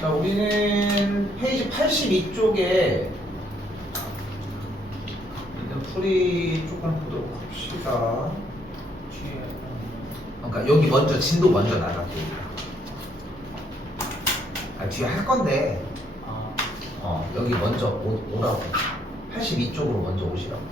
자, 우리는 페이지 82쪽에 일단 풀이 조금 보도록 합시다. 그러니까 여기 먼저 진도 먼저 나갈게요. 뒤에 할 건데 여기 먼저 오라고. 82쪽으로 먼저 오시라고.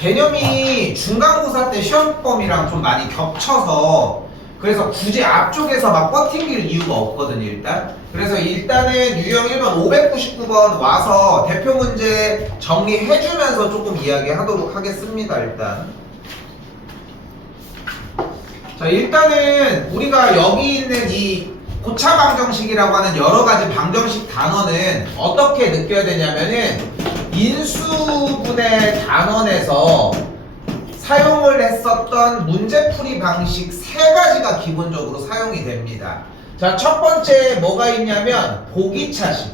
개념이 중간고사 때 시험범위랑 좀 많이 겹쳐서 그래서 굳이 앞쪽에서 막 버팅길 이유가 없거든요, 일단. 그래서 일단은 유형 1번 599번 와서 대표 문제 정리해주면서 조금 이야기하도록 하겠습니다, 일단. 자, 일단은 우리가 여기 있는 이 고차 방정식이라고 하는 여러 가지 방정식 단원은 어떻게 느껴야 되냐면은 인수분해 단원에서 사용을 했었던 문제풀이 방식 세 가지가 기본적으로 사용이 됩니다. 자, 첫 번째 뭐가 있냐면 보기차식,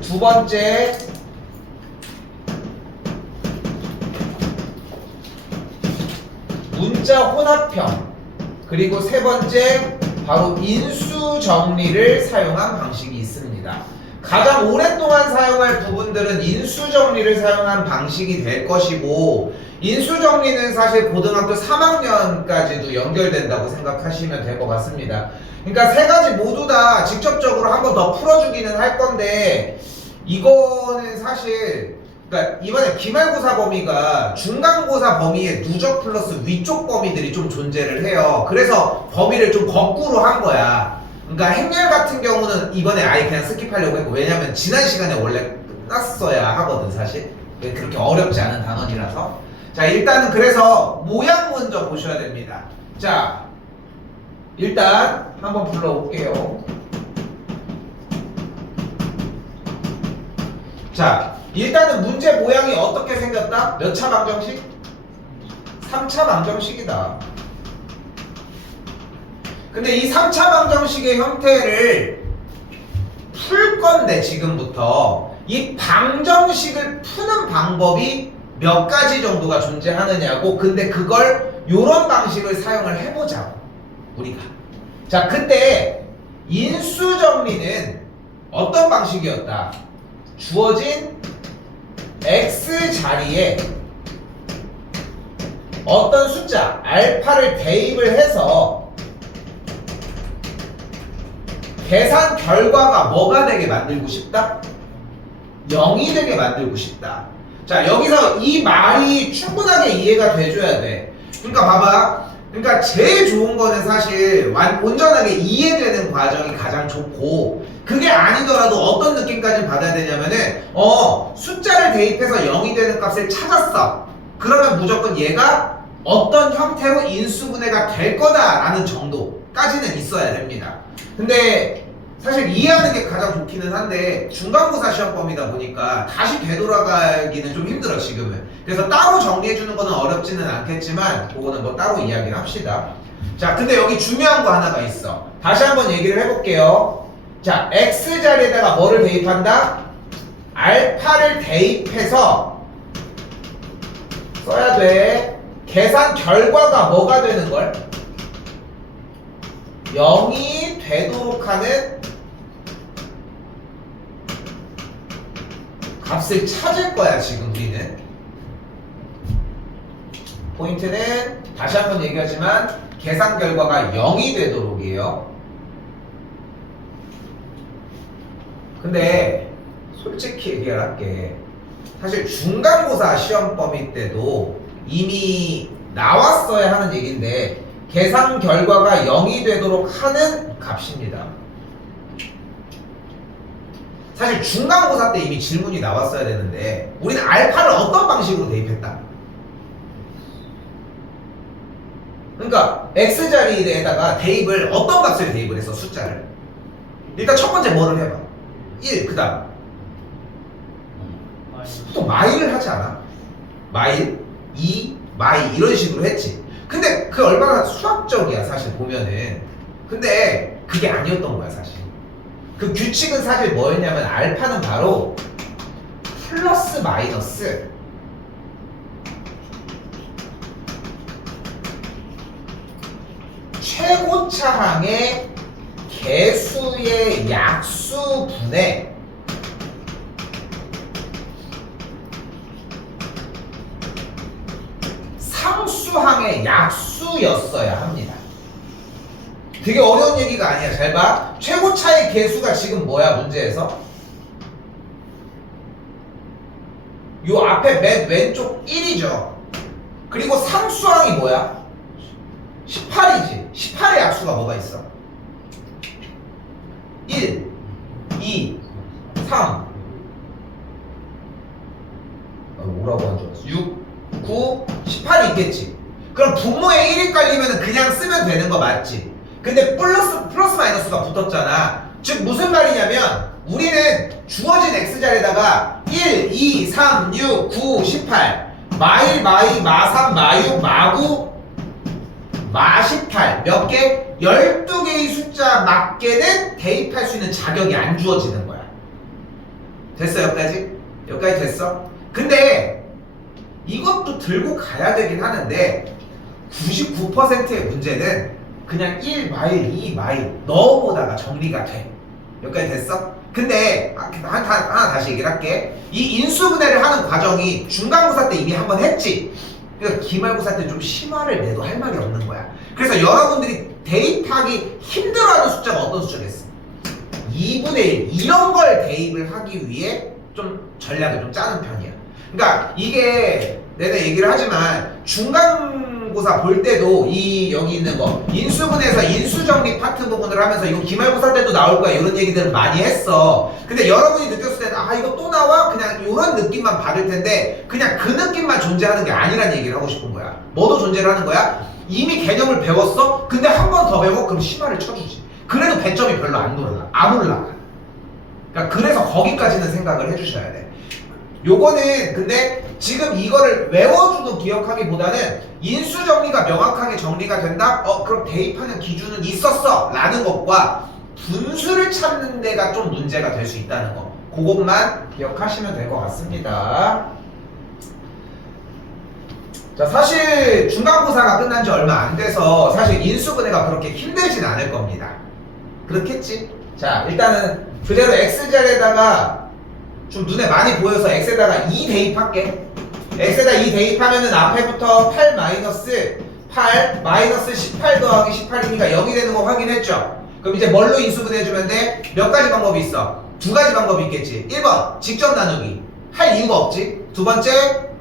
두 번째 문자 혼합형, 그리고 세 번째 바로 인수 정리를 사용한 방식이 있습니다. 가장 오랫동안 사용할 부분들은 인수 정리를 사용한 방식이 될 것이고, 인수 정리는 사실 고등학교 3학년까지도 연결된다고 생각하시면 될 것 같습니다. 그러니까 세 가지 모두 다 직접적으로 한 번 더 풀어주기는 할 건데, 이거는 사실 그러니까 이번에 기말고사 범위가 중간고사 범위에 누적 플러스 위쪽 범위들이 좀 존재를 해요. 그래서 범위를 좀 거꾸로 한 거야. 그러니까 행렬 같은 경우는 이번에 아예 그냥 스킵하려고 했고, 왜냐면 지난 시간에 원래 끝났어야 하거든, 사실. 그렇게 어렵지 않은 단원이라서. 자, 일단은 그래서 모양 먼저 보셔야 됩니다. 자, 일단 한번 불러올게요. 자, 일단은 문제 모양이 어떻게 생겼다? 몇 차 방정식? 3차 방정식이다. 근데 이 3차 방정식의 형태를 풀 건데 지금부터 이 방정식을 푸는 방법이 몇 가지 정도가 존재하느냐고. 근데 그걸 요런 방식을 사용을 해보자고 우리가. 자, 그때 인수 정리는 어떤 방식이었다? 주어진 x 자리에 어떤 숫자 알파를 대입을 해서 계산 결과가 뭐가 되게 만들고 싶다? 0이 되게 만들고 싶다. 자, 여기서 이 말이 충분하게 이해가 돼줘야 돼. 그러니까 봐봐. 그러니까 제일 좋은 거는 사실 온전하게 이해되는 과정이 가장 좋고, 그게 아니더라도 어떤 느낌까지 받아야 되냐면은 숫자를 대입해서 0이 되는 값을 찾았어. 그러면 무조건 얘가 어떤 형태로 인수분해가 될 거다라는 정도까지는 있어야 됩니다. 근데 사실 이해하는 게 가장 좋기는 한데 중간고사 시험범위다 보니까 다시 되돌아가기는 좀 힘들어 지금은. 그래서 따로 정리해주는 거는 어렵지는 않겠지만 그거는 뭐 따로 이야기를 합시다. 자, 근데 여기 중요한 거 하나가 있어. 다시 한번 얘기를 해볼게요. 자, x 자리에다가 뭐를 대입한다? 알파를 대입해서 써야 돼. 계산 결과가 뭐가 되는 걸? 0이 되도록 하는 값을 찾을 거야 지금 우리는. 포인트는 다시 한번 얘기하지만 계산 결과가 0이 되도록이에요. 근데 솔직히 얘기를 할게. 사실 중간고사 시험 범위 때도 이미 나왔어야 하는 얘기인데 계산 결과가 0이 되도록 하는 값입니다. 사실 중간고사 때 이미 질문이 나왔어야 되는데 우리는 알파를 어떤 방식으로 대입했다? 그러니까 x자리에다가 대입을 어떤 값을 대입을 했어? 숫자를. 일단 첫 번째 뭐를 해봐? 1, 그 다음 또 마일을 하지 않아? 마일, 2, 마일 이런 식으로 했지. 근데 그 얼마나 수학적이야 사실 보면은. 근데 그게 아니었던 거야 사실. 그 규칙은 사실 뭐였냐면 알파는 바로 플러스 마이너스 최고차항의 개수의 약수분의 상수항의 약수였어야 합니다. 되게 어려운 얘기가 아니야. 잘 봐. 최고차의 개수가 지금 뭐야 문제에서? 요 앞에 맨 왼쪽 1이죠. 그리고 상수항이 뭐야? 18이지. 18의 약수가 뭐가 있어? 1, 2, 3 뭐라고 한 줄 알았어? 6, 9, 18이 있겠지. 그럼 분모에 1이 깔리면 그냥 쓰면 되는 거 맞지? 근데 플러스 마이너스가 붙었잖아. 즉 무슨 말이냐면 우리는 주어진 x자리에다가 1, 2, 3, 6, 9, 18 마1, 마2, 마3, 마6, 마9, 마18 몇 개? 12개의 숫자 맞게는 대입할 수 있는 자격이 안 주어지는 거야. 됐어 여기까지? 여기까지 됐어? 근데 이것도 들고 가야 되긴 하는데 99%의 문제는 그냥 1 마일, 2 마일 넣어보다가 정리가 돼. 여기까지 됐어? 근데 하나 다시 얘기를 할게. 이 인수분해를 하는 과정이 중간고사 때 이미 한번 했지. 그래서 기말고사 때 좀 심화를 내도 할 말이 없는 거야. 그래서 여러분들이 대입하기 힘들어하는 숫자가 어떤 숫자겠어? 2분의 1 이런 걸 대입을 하기 위해 좀 전략을 좀 짜는 편이야. 그러니까 이게 내가 얘기를 하지만 중간고사 볼 때도 이 여기 있는 거 인수분해에서 인수정리 파트 부분을 하면서 이거 기말고사 때도 나올 거야 이런 얘기들을 많이 했어. 근데 여러분이 느꼈을 때는 아 이거 또 나와? 그냥 이런 느낌만 받을 텐데 그냥 그 느낌만 존재하는 게 아니란 얘기를 하고 싶은 거야. 뭐도 존재를 하는 거야? 이미 개념을 배웠어? 근데 한 번 더 배워? 그럼 심화를 쳐주지. 그래도 배점이 별로 안 올라가. 그러니까 그래서 거기까지는 생각을 해주셔야 돼. 요거는 근데 지금 이거를 외워주고 기억하기보다는 인수정리가 명확하게 정리가 된다? 그럼 대입하는 기준은 있었어 라는 것과 분수를 찾는 데가 좀 문제가 될 수 있다는 거 그것만 기억하시면 될 것 같습니다. 자 사실 중간고사가 끝난 지 얼마 안 돼서 사실 인수분해가 그렇게 힘들진 않을 겁니다. 그렇겠지? 자 일단은 그대로 x자리에다가 좀 눈에 많이 보여서 x에다가 2 대입할게. x에다 2 대입하면은 앞에부터 8 마이너스 8 마이너스 18 더하기 18이니까 0이 되는 거 확인했죠? 그럼 이제 뭘로 인수분해해주면 돼? 몇 가지 방법이 있어? 두 가지 방법이 있겠지. 1번 직접 나누기 할 이유가 없지. 두 번째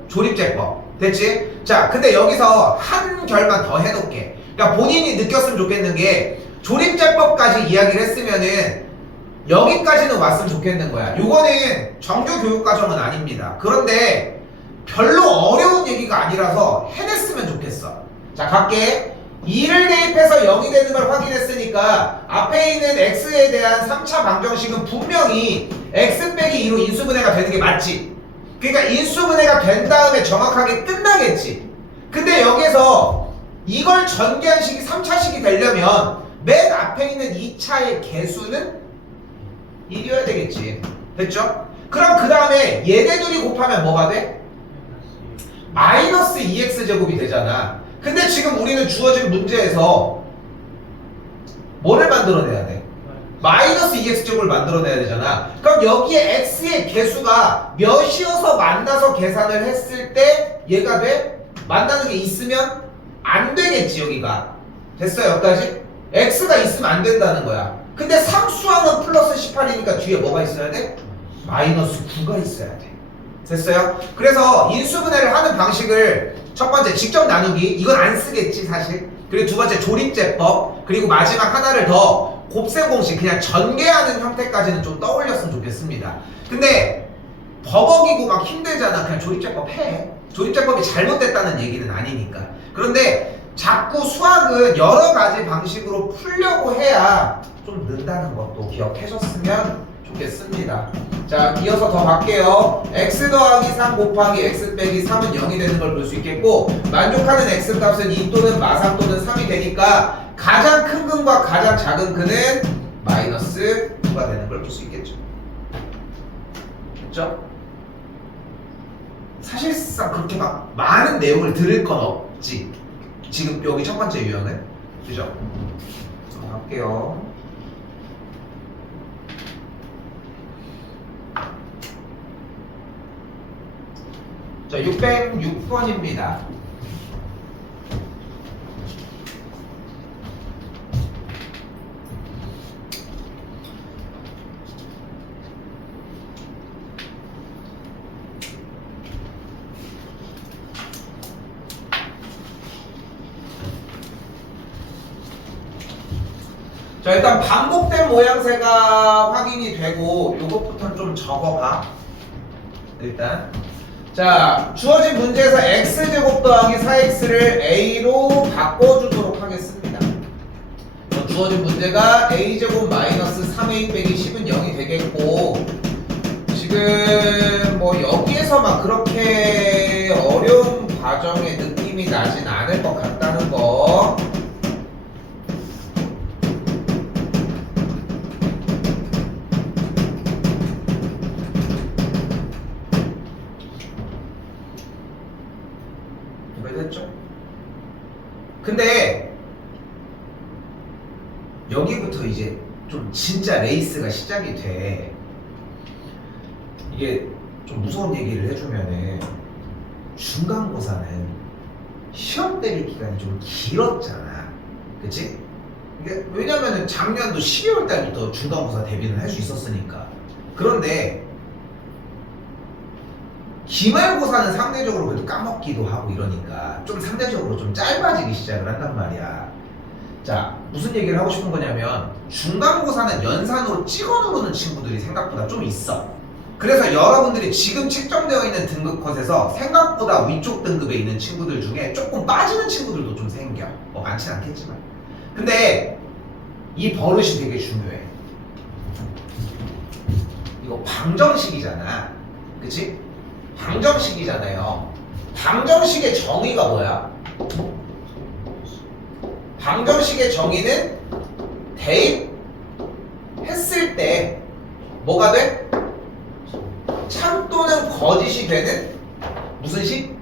조립제법 됐지? 자 근데 여기서 한 결만 더 해놓을게. 그러니까 본인이 느꼈으면 좋겠는 게 조립제법까지 이야기를 했으면은 여기까지는 왔으면 좋겠는 거야. 요거는 정규 교육과정은 아닙니다. 그런데 별로 어려운 얘기가 아니라서 해냈으면 좋겠어. 자 갈게. 2를 대입해서 0이 되는 걸 확인했으니까 앞에 있는 x에 대한 3차 방정식은 분명히 x 빼기 2로 인수분해가 되는 게 맞지. 그러니까 인수분해가 된 다음에 정확하게 끝나겠지. 근데 여기서 이걸 전개한 식이 3차식이 되려면 맨 앞에 있는 2차의 개수는 1이어야 되겠지. 됐죠? 그럼 그 다음에 얘네 둘이 곱하면 뭐가 돼? 마이너스 2x제곱이 되잖아. 근데 지금 우리는 주어진 문제에서 뭐를 만들어내야 돼? 마이너스 2x제곱을 만들어내야 되잖아. 그럼 여기에 x의 개수가 몇이어서 만나서 계산을 했을 때 얘가 돼? 만나는 게 있으면 안 되겠지 여기가. 됐어요 여기까지? x가 있으면 안 된다는 거야. 근데 상수항은 플러스 18이니까 뒤에 뭐가 있어야 돼? 마이너스 9가 있어야 돼. 됐어요? 그래서 인수분해를 하는 방식을 첫 번째 직접 나누기 이건 안 쓰겠지 사실. 그리고 두 번째 조립제법 그리고 마지막 하나를 더 곱셈 공식 그냥 전개하는 형태까지는 좀 떠올렸으면 좋겠습니다. 근데 버벅이고 막 힘들잖아. 그냥 조립제법 해. 조립제법이 잘못됐다는 얘기는 아니니까. 그런데 자꾸 수학은 여러 가지 방식으로 풀려고 해야 좀 는다는 것도 기억하셨으면 좋겠습니다. 자, 이어서 더 갈게요. x 더하기 3 곱하기 x 빼기 3은 0이 되는 걸 볼 수 있겠고 만족하는 x 값은 2 또는 마3 또는 3이 되니까 가장 큰 근과 가장 작은 근은 마이너스 9가 되는 걸 볼 수 있겠죠. 됐죠? 사실상 그렇게 막 많은 내용을 들을 건 없지. 지금 여기 첫 번째 유형은 그죠? 할게요. 자, 606번입니다. 자, 일단 반복된 모양새가 확인이 되고 요것부터는 좀 적어봐. 일단 자, 주어진 문제에서 x제곱 더하기 4x를 a로 바꿔주도록 하겠습니다. 주어진 문제가 a제곱 마이너스 3a 빼기 10은 0이 되겠고, 지금 뭐 여기에서 막 그렇게 어려운 과정의 느낌이 나진 않을 것 같다는 거. 됐죠? 근데 여기부터 이제 좀 진짜 레이스가 시작이 돼. 이게 좀 무서운 얘기를 해주면은 중간고사는 시험 때릴 기간이 좀 길었잖아. 그치? 이게 왜냐면은 작년도 12월 달부터 중간고사 대비를 할 수 있었으니까. 그런데 기말고사는 상대적으로 그래도 까먹기도 하고 이러니까 좀 상대적으로 좀 짧아지기 시작을 한단 말이야. 자, 무슨 얘기를 하고 싶은 거냐면 중간고사는 연산으로 찍어 누르는 친구들이 생각보다 좀 있어. 그래서 여러분들이 지금 책정되어 있는 등급 컷에서 생각보다 위쪽 등급에 있는 친구들 중에 조금 빠지는 친구들도 좀 생겨. 뭐 많진 않겠지만. 근데 이 버릇이 되게 중요해. 이거 방정식이잖아. 그치? 방정식이잖아요. 방정식의 정의가 뭐야? 방정식의 정의는 대입했을 때 뭐가 돼? 참 또는 거짓이 되는 무슨 식?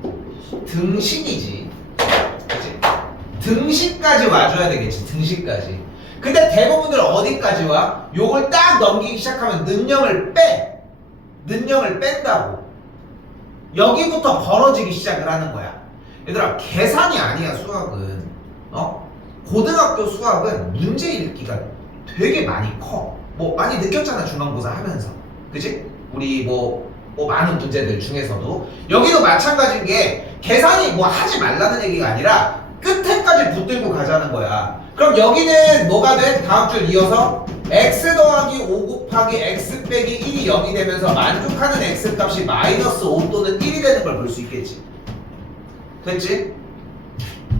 등식이지. 그치? 등식까지 와줘야 되겠지. 등식까지. 근데 대부분들 어디까지 와? 요걸 딱 넘기기 시작하면 능력을 빼. 능력을 뺀다고. 여기부터 벌어지기 시작을 하는 거야. 얘들아, 계산이 아니야. 수학은 고등학교 수학은 문제 읽기가 되게 많이 커. 뭐 많이 느꼈잖아. 중간고사 하면서. 그치? 우리 뭐 많은 문제들 중에서도 여기도 마찬가지인 게 계산이 뭐 하지 말라는 얘기가 아니라 끝에까지 붙들고 가자는 거야. 그럼 여기는 뭐가 돼? 다음 줄 이어서 x 더하기 5 곱하기 x 빼기 1이 0이 되면서 만족하는 x 값이 마이너스 5 또는 1이 되는 걸 볼 수 있겠지. 됐지?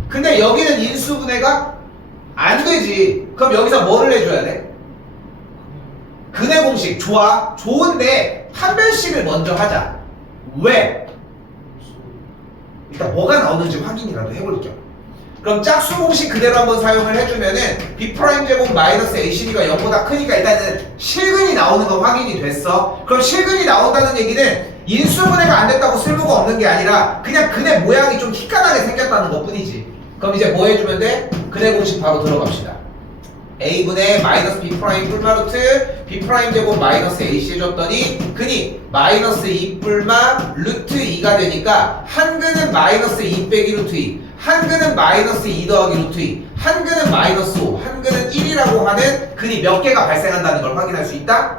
근데 여기는 인수분해가 안 되지. 그럼 여기서 뭐를 해줘야 돼? 근해 공식. 좋아. 좋은데 판별식을 먼저 하자. 왜? 일단 뭐가 나오는지 확인이라도 해볼게요. 그럼 짝수 공식 그대로 한번 사용을 해주면은 B'제곱 마이너스 ACB가 0보다 크니까 일단은 실근이 나오는 건 확인이 됐어. 그럼 실근이 나온다는 얘기는 인수분해가 안 됐다고 쓸모가 없는 게 아니라 그냥 근해 모양이 좀 희한하게 생겼다는 것 뿐이지. 그럼 이제 뭐 해주면 돼? 근해 공식 바로 들어갑시다. A분의 마이너스 B 프라임 뿔마루트 B 프라임 제곱 마이너스 AC 해줬더니 근이 마이너스 2 뿔마 루트 2가 되니까 한근은 마이너스 2 빼기 루트 2, 한근은 마이너스 2 더하기 루트 2, 한근은 마이너스 5, 한근은 1이라고 하는 근이 몇 개가 발생한다는 걸 확인할 수 있다?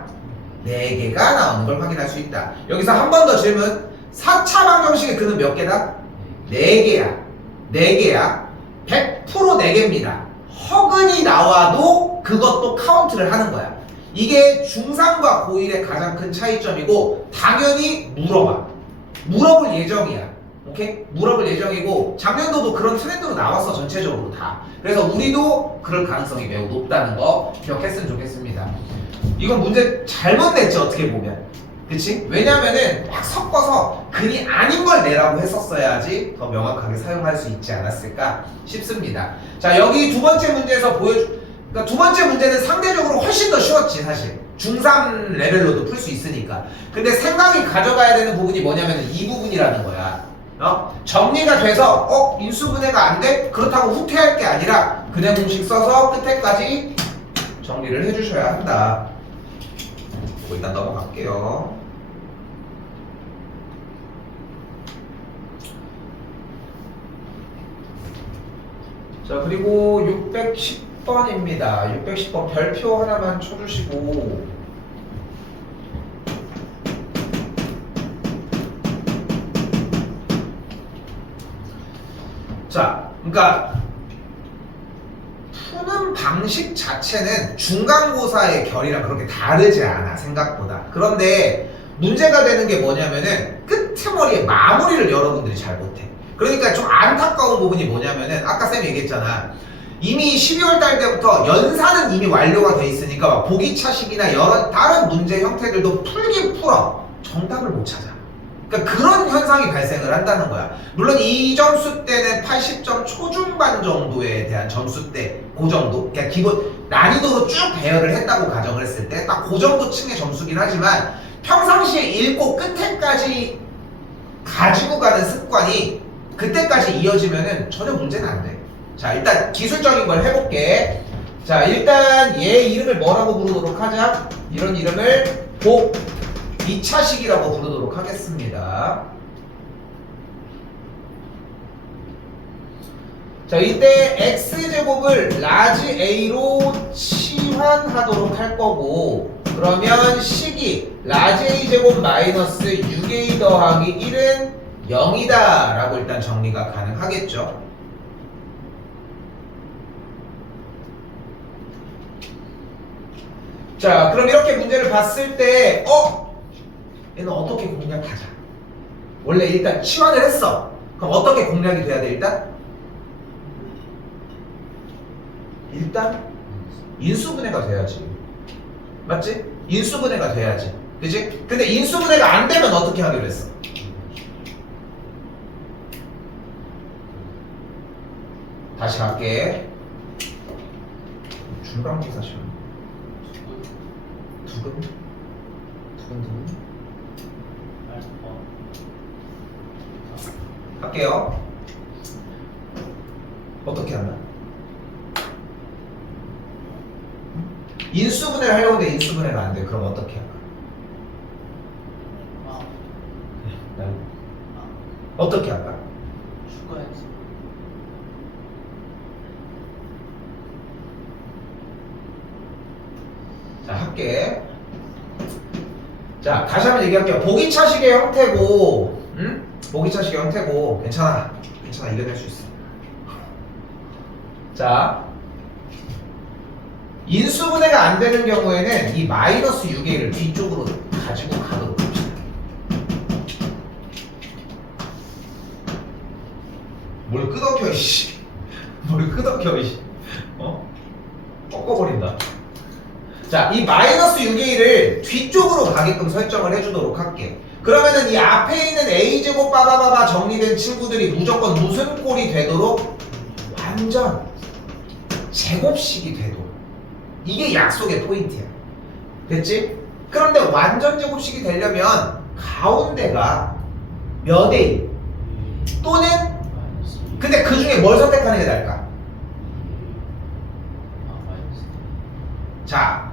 4개가 나오는 걸 확인할 수 있다. 여기서 한 번 더 질문. 4차 방정식의 근은 몇 개다? 4개야. 4개야. 100% 4개입니다. 허근이 나와도 그것도 카운트를 하는 거야. 이게 중3과 고1의 가장 큰 차이점이고 당연히 물어봐. 물어볼 예정이야. 오케이? 물어볼 예정이고 작년도도 그런 트렌드로 나왔어. 전체적으로 다. 그래서 우리도 그럴 가능성이 매우 높다는 거 기억했으면 좋겠습니다. 이건 문제 잘못 냈지 어떻게 보면. 그치? 왜냐면은 막 섞어서 근이 아닌 걸 내라고 했었어야지 더 명확하게 사용할 수 있지 않았을까 싶습니다. 자, 여기 두 번째 문제에서 그러니까 두 번째 문제는 상대적으로 훨씬 더 쉬웠지 사실. 중3 레벨로도 풀 수 있으니까. 근데 생각이 가져가야 되는 부분이 뭐냐면 이 부분이라는 거야. 정리가 돼서 인수분해가 안 돼? 그렇다고 후퇴할 게 아니라 그냥 공식 써서 끝에까지 정리를 해주셔야 한다. 일단 넘어갈게요. 자, 그리고 610번입니다. 610번 별표 하나만 쳐주시고. 자, 그러니까 푸는 방식 자체는 중간고사의 결이랑 그렇게 다르지 않아, 생각보다. 그런데 문제가 되는 게 뭐냐면은 끝머리에 마무리를 여러분들이 잘 못해. 그러니까 좀 안타까운 부분이 뭐냐면은 아까 쌤이 얘기했잖아. 이미 12월 달 때부터 연산은 이미 완료가 돼 있으니까 보기차식이나 여러 다른 문제 형태들도 풀긴 풀어. 정답을 못 찾아. 그러니까 그런 현상이 발생을 한다는 거야. 물론 이 점수 때는 80점 초중반 정도에 대한 점수대, 그 정도. 그러니까 기본 난이도로 쭉 배열을 했다고 가정을 했을 때 딱 그 정도 층의 점수긴 하지만 평상시에 읽고 끝에까지 가지고 가는 습관이 그때까지 이어지면은 전혀 문제는 안 돼. 자, 일단 기술적인 걸 해볼게. 자, 일단 얘 이름을 뭐라고 부르도록 하자. 이런 이름을 복 2차식이라고 부르도록 하겠습니다. 자, 이때 x제곱을 라지 a로 치환하도록 할 거고, 그러면 식이 라지 a제곱 마이너스 6a 더하기 1은 0이다 라고 일단 정리가 가능하겠죠. 자, 그럼 이렇게 문제를 봤을 때 얘는 어떻게 공략하자. 원래 일단 치환을 했어. 그럼 어떻게 공략이 돼야 돼? 일단 인수분해가 돼야지. 맞지? 인수분해가 돼야지. 그치? 근데 인수분해가 안 되면 어떻게 하기로 했어? 다시 갈게. 중간고사 시험. 두근? 할게요. 어떻게 한다? 인수분해를 하려고 하는데 인수분해가 안 돼. 그럼 어떻게 할까? 어떻게 할까? 죽어야지. 자, 할게. 자, 다시 한번 얘기할게요. 보기차식의 형태고, 보기차식의 형태고, 괜찮아. 이겨낼 수 있어. 자, 인수분해가 안 되는 경우에는 이 마이너스 6a를 뒤쪽으로 가지고 가도록 합시다. 뭘 끄덕여, 이씨. 뭘 끄덕여, 이씨. 꺾어버린다. 자, 이 마이너스 6a를 뒤쪽으로 가게끔 설정을 해주도록 할게. 그러면은 이 앞에 있는 a제곱 빠바바바 정리된 친구들이 무조건 무슨 꼴이 되도록? 완전 제곱식이 되도록. 이게 약속의 포인트야. 됐지? 그런데 완전 제곱식이 되려면 가운데가 몇 a 또는 근데 그 중에 뭘 선택하는 게 나을까? 자,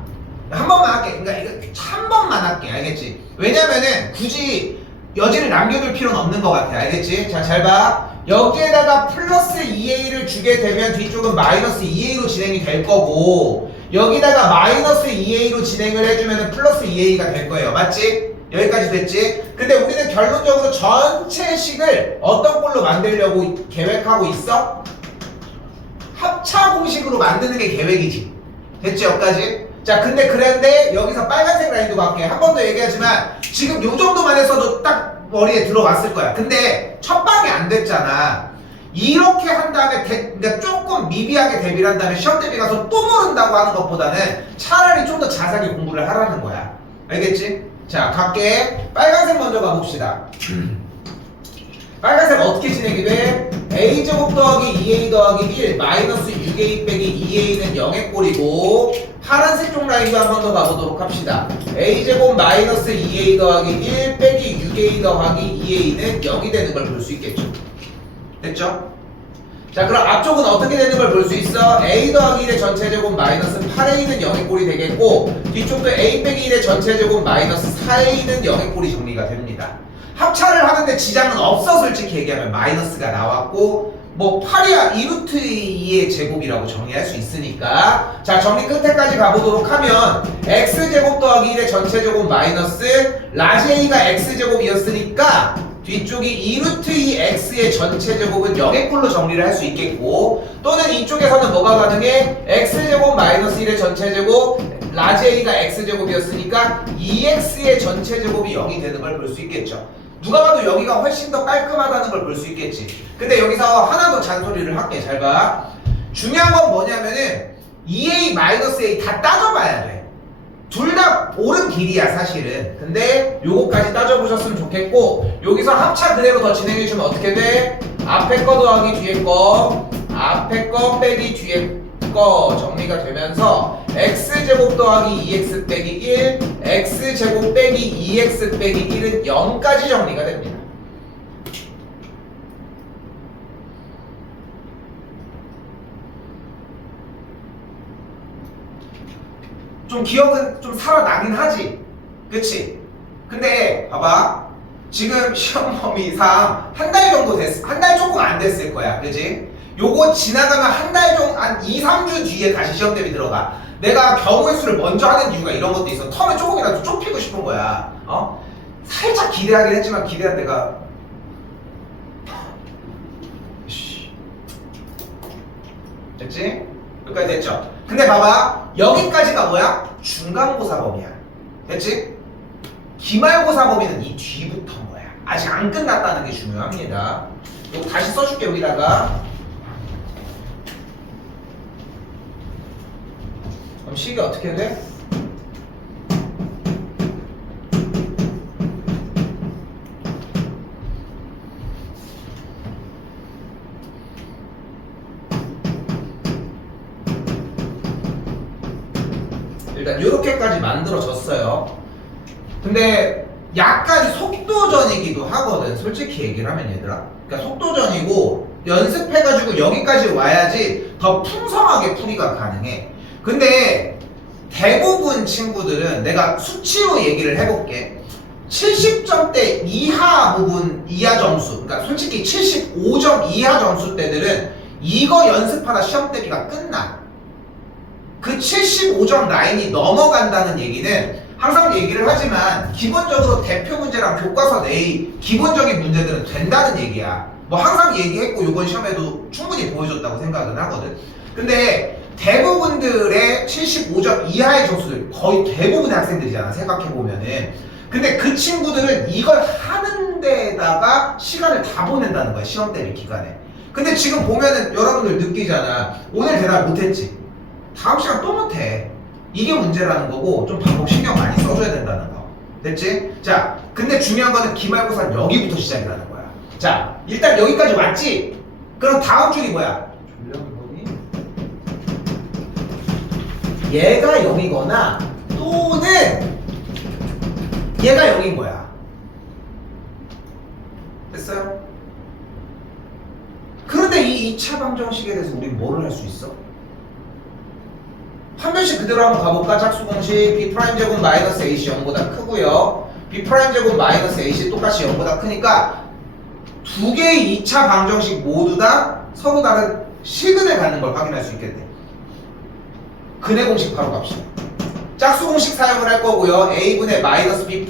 한 번만 할게. 그러니까 이거 한 번만 할게. 알겠지? 왜냐면은 굳이 여지를 남겨둘 필요는 없는 것 같아. 알겠지? 자, 잘 봐. 여기에다가 플러스 2a를 주게 되면 뒤쪽은 마이너스 2a로 진행이 될 거고, 여기다가 마이너스 2a로 진행을 해주면 플러스 2a가 될 거예요. 맞지? 여기까지 됐지? 근데 우리는 결론적으로 전체 식을 어떤 꼴로 만들려고 계획하고 있어? 합차 공식으로 만드는 게 계획이지. 됐지? 여기까지? 자, 그런데 여기서 빨간색 라인도 갈게. 한 번 더 얘기하지만 지금 요 정도만 해서도 딱 머리에 들어왔을 거야. 근데 첫 방이 안 됐잖아. 이렇게 한 다음에 그러니까 조금 미비하게 대비를 한 다음에 시험 대비 가서 또 모른다고 하는 것보다는 차라리 좀 더 자세하게 공부를 하라는 거야. 알겠지? 자, 갈게. 빨간색 먼저 가봅시다. 빨간색 어떻게 진행이 돼? a제곱 더하기 2a 더하기 1 마이너스 6a 빼기 2a는 0의 꼴이고, 파란색 쪽 라인도 한 번 더 가보도록 합시다. a제곱 마이너스 2a 더하기 1 빼기 6a 더하기 2a는 0이 되는 걸 볼 수 있겠죠. 됐죠? 자, 그럼 앞쪽은 어떻게 되는 걸 볼 수 있어? a 더하기 1의 전체 제곱 마이너스 8a는 0의 꼴이 되겠고 뒤쪽도 a 빼기 1의 전체 제곱 마이너스 4a는 0의 꼴이 정리가 됩니다. 합차를 하는데 지장은 없어. 솔직히 얘기하면 마이너스가 나왔고 뭐 8이야 2루트 2의 제곱이라고 정리할 수 있으니까 자 정리 끝에까지 가보도록 하면 x제곱 더하기 1의 전체 제곱 마이너스 라지 a가 x제곱이었으니까 뒤쪽이 2루트 2x의 전체 제곱은 0의 꼴로 정리를 할 수 있겠고 또는 이쪽에서는 뭐가 가능해? x제곱 마이너스 1의 전체 제곱 라지 a가 x제곱이었으니까 2x의 전체 제곱이 0이 되는 걸 볼 수 있겠죠. 누가 봐도 여기가 훨씬 더 깔끔하다는 걸 볼 수 있겠지. 근데 여기서 하나 더 잔소리를 할게. 잘 봐. 중요한 건 뭐냐면은 2a-a 다 따져봐야 돼. 둘 다 옳은 길이야 사실은. 근데 요거까지 따져보셨으면 좋겠고 여기서 합차 그대로 더 진행해주면 어떻게 돼? 앞에 거 더하기 뒤에 거 앞에 거 빼기 뒤에 거 정리가 되면서 x제곱 더하기 2x 빼기 1 x제곱 빼기 2x 빼기 1은 0까지 정리가 됩니다. 좀 기억은 좀 살아나긴 하지. 그치? 근데 봐봐 지금 시험 범위상 한 달 정도 한 달 조금 안 됐을 거야. 그치? 요거 지나가면 한 달 정도, 한 2, 3주 뒤에 다시 시험 대비 들어가. 내가 경우의 수를 먼저 하는 이유가 이런 것도 있어. 텀을 조금이라도 좁히고 싶은 거야. 살짝 기대하긴 했지만 기대한 데가 됐지? 여기까지 됐죠? 근데 봐봐 여기까지가 뭐야? 중간고사 범위야. 됐지? 기말고사 범위는 이 뒤부터인 거야. 아직 안 끝났다는 게 중요합니다. 이거 다시 써줄게 여기다가. 그럼 식이 어떻게 돼? 일단 이렇게까지 만들어졌어요. 근데 약간 속도전이기도 하거든. 솔직히 얘기를 하면 얘들아. 그러니까 속도전이고 연습해가지고 여기까지 와야지 더 풍성하게 풀이가 가능해. 근데 대부분 친구들은 내가 수치로 얘기를 해볼게. 70점대 이하 부분, 이하 점수, 그러니까 솔직히 75점 이하 점수 때들은 이거 연습하다 시험 대비가 끝나. 그 75점 라인이 넘어간다는 얘기는 항상 얘기를 하지만 기본적으로 대표 문제랑 교과서 내의 기본적인 문제들은 된다는 얘기야. 뭐 항상 얘기했고 이번 시험에도 충분히 보여줬다고 생각은 하거든. 근데 대부분들의 75점 이하의 점수들 거의 대부분의 학생들이잖아 생각해보면은. 근데 그 친구들은 이걸 하는 데다가 시간을 다 보낸다는 거야 시험 대비 기간에. 근데 지금 보면은 여러분들 느끼잖아. 오늘 대답 못했지? 다음 시간 또 못해. 이게 문제라는 거고 좀 방법 신경 많이 써줘야 된다는 거. 됐지? 자, 근데 중요한 거는 기말고사는 여기부터 시작이라는 거야. 자, 일단 여기까지 왔지? 그럼 다음 줄이 뭐야? 얘가 0이거나 또는 얘가 0인 거야. 됐어요? 그런데 이 2차 방정식에 대해서 우린 뭐를 할 수 있어? 한 변씩 그대로 한번 가볼까? 짝수공식 B'제곱 마이너스 AC 0보다 크고요. B'제곱 마이너스 AC 똑같이 0보다 크니까 두 개의 2차 방정식 모두 다 서로 다른 시근을 갖는 걸 확인할 수 있겠네. 근해 공식 바로 갑시다. 짝수 공식 사용을 할 거고요. A분의 마이너스 B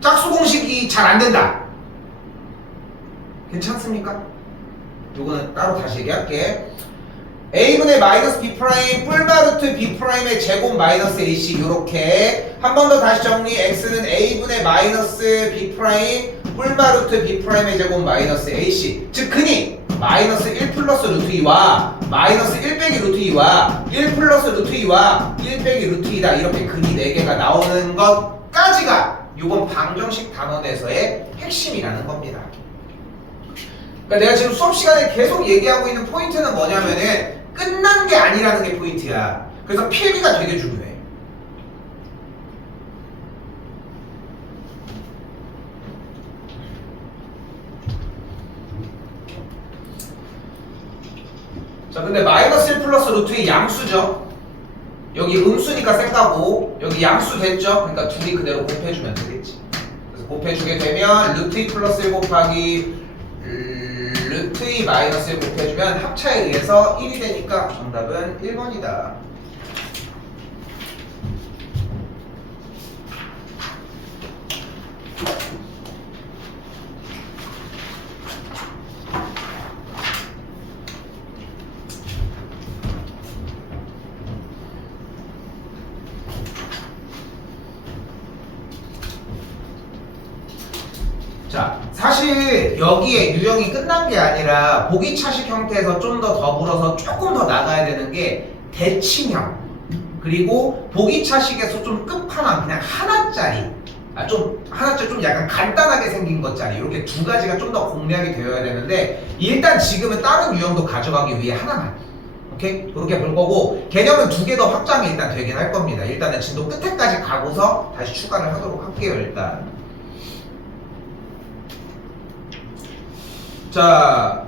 짝수 공식이 잘 안 된다. 괜찮습니까? 요거는 따로 다시 얘기할게. A분의 마이너스 B 프라임 뿔마루트 B 프라임의 제곱 마이너스 AC 요렇게 한 번 더 다시 정리. X는 A분의 마이너스 B 프라임 뿔마루트 B 프라임의 제곱 마이너스 AC 즉 근이 마이너스 1 플러스 루트 2와 마이너스 1 빼기 루트 2와 1 플러스 루트 2와 1 빼기 루트 2다. 이렇게 근이 4개가 나오는 것까지가 요번 방정식 단원에서의 핵심이라는 겁니다. 그러니까 내가 지금 수업 시간에 계속 얘기하고 있는 포인트는 뭐냐면은 끝난 게 아니라는 게 포인트야. 그래서 필기가 되게 중요해. 자, 근데 마이너스 1 플러스 루트 2 양수죠. 여기 음수니까 쌩까고 여기 양수 됐죠? 그러니까 둘이 그대로 곱해주면 되겠지. 그래서 곱해주게 되면 루트 2 플러스 1 곱하기 루트 2 마이너스 1 곱해주면 합차에 의해서 1이 되니까 정답은 1번이다. 자, 사실 여기에 유형이 끝난 게 아니라 보기차식 형태에서 좀 더 더불어서 조금 더 나가야 되는 게 대칭형, 그리고 보기차식에서 좀 끝판왕 그냥 하나짜리, 좀 하나짜리 좀 약간 간단하게 생긴 것짜리, 이렇게 두 가지가 좀 더 공략이 되어야 되는데 일단 지금은 다른 유형도 가져가기 위해 하나만, 오케이? 그렇게 볼 거고 개념은 두 개 더 확장이 일단 되긴 할 겁니다. 일단은 진도 끝에까지 가고서 다시 추가를 하도록 할게요. 일단 자,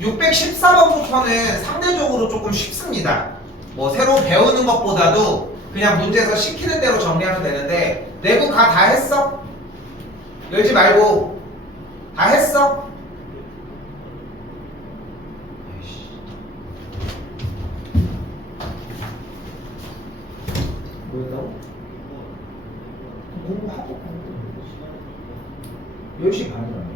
614번부터는 상대적으로 조금 쉽습니다. 뭐 새로 배우는 것보다도 그냥 문제에서 시키는 대로 정리하면 되는데 내부 다 했어? 열지 말고 다 했어? 뭐였다고? 공부하고 10시 반이라며.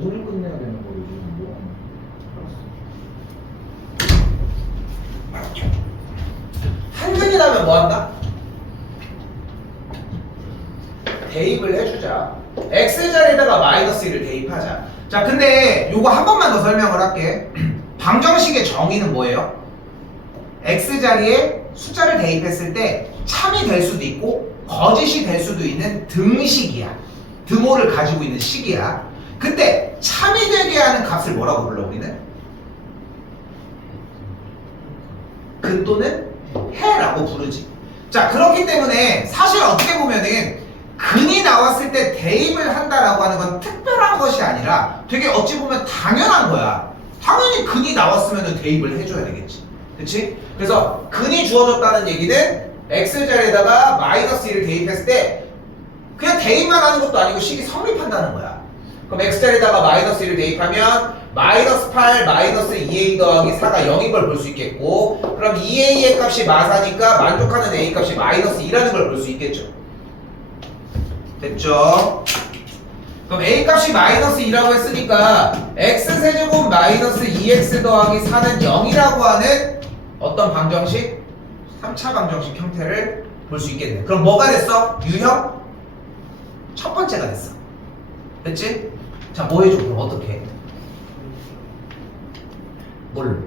오늘 끝내야 되는 거를 지금 뭐 하는 거야? 한근이라면 뭐 한다? 대입을 해주자. X자리에다가 마이너스 1을 대입하자. 자, 근데 요거 한 번만 더 설명을 할게. 방정식의 정의는 뭐예요? X자리에 숫자를 대입했을 때 참이 될 수도 있고 거짓이 될 수도 있는 등식이야. 등호를 가지고 있는 식이야. 그때 참이 되게 하는 값을 뭐라고 불러 우리는? 근 또는 해라고 부르지. 자, 그렇기 때문에 사실 어떻게 보면은 근이 나왔을 때 대입을 한다라고 하는 건 특별한 것이 아니라 되게 어찌 보면 당연한 거야. 당연히 근이 나왔으면 대입을 해줘야 되겠지. 그치? 그래서 근이 주어졌다는 얘기는 X자리에다가 마이너스 1을 대입했을 때 그냥 대입만 하는 것도 아니고 식이 성립한다는 거야. 그럼 X자리에다가 마이너스 1을 대입하면 마이너스 8 마이너스 2a 더하기 4가 0인 걸 볼 수 있겠고, 그럼 2a의 값이 마사니까 만족하는 a 값이 마이너스 2라는 걸 볼 수 있겠죠. 됐죠? 그럼 a 값이 마이너스 2라고 했으니까 x세제곱 마이너스 2x 더하기 4는 0이라고 하는 어떤 방정식? 3차 방정식 형태를 볼 수 있겠네. 그럼 뭐가 됐어? 유형? 첫 번째가 됐어. 됐지? 자, 뭐 해줘? 그럼 어떻게 해? 뭘?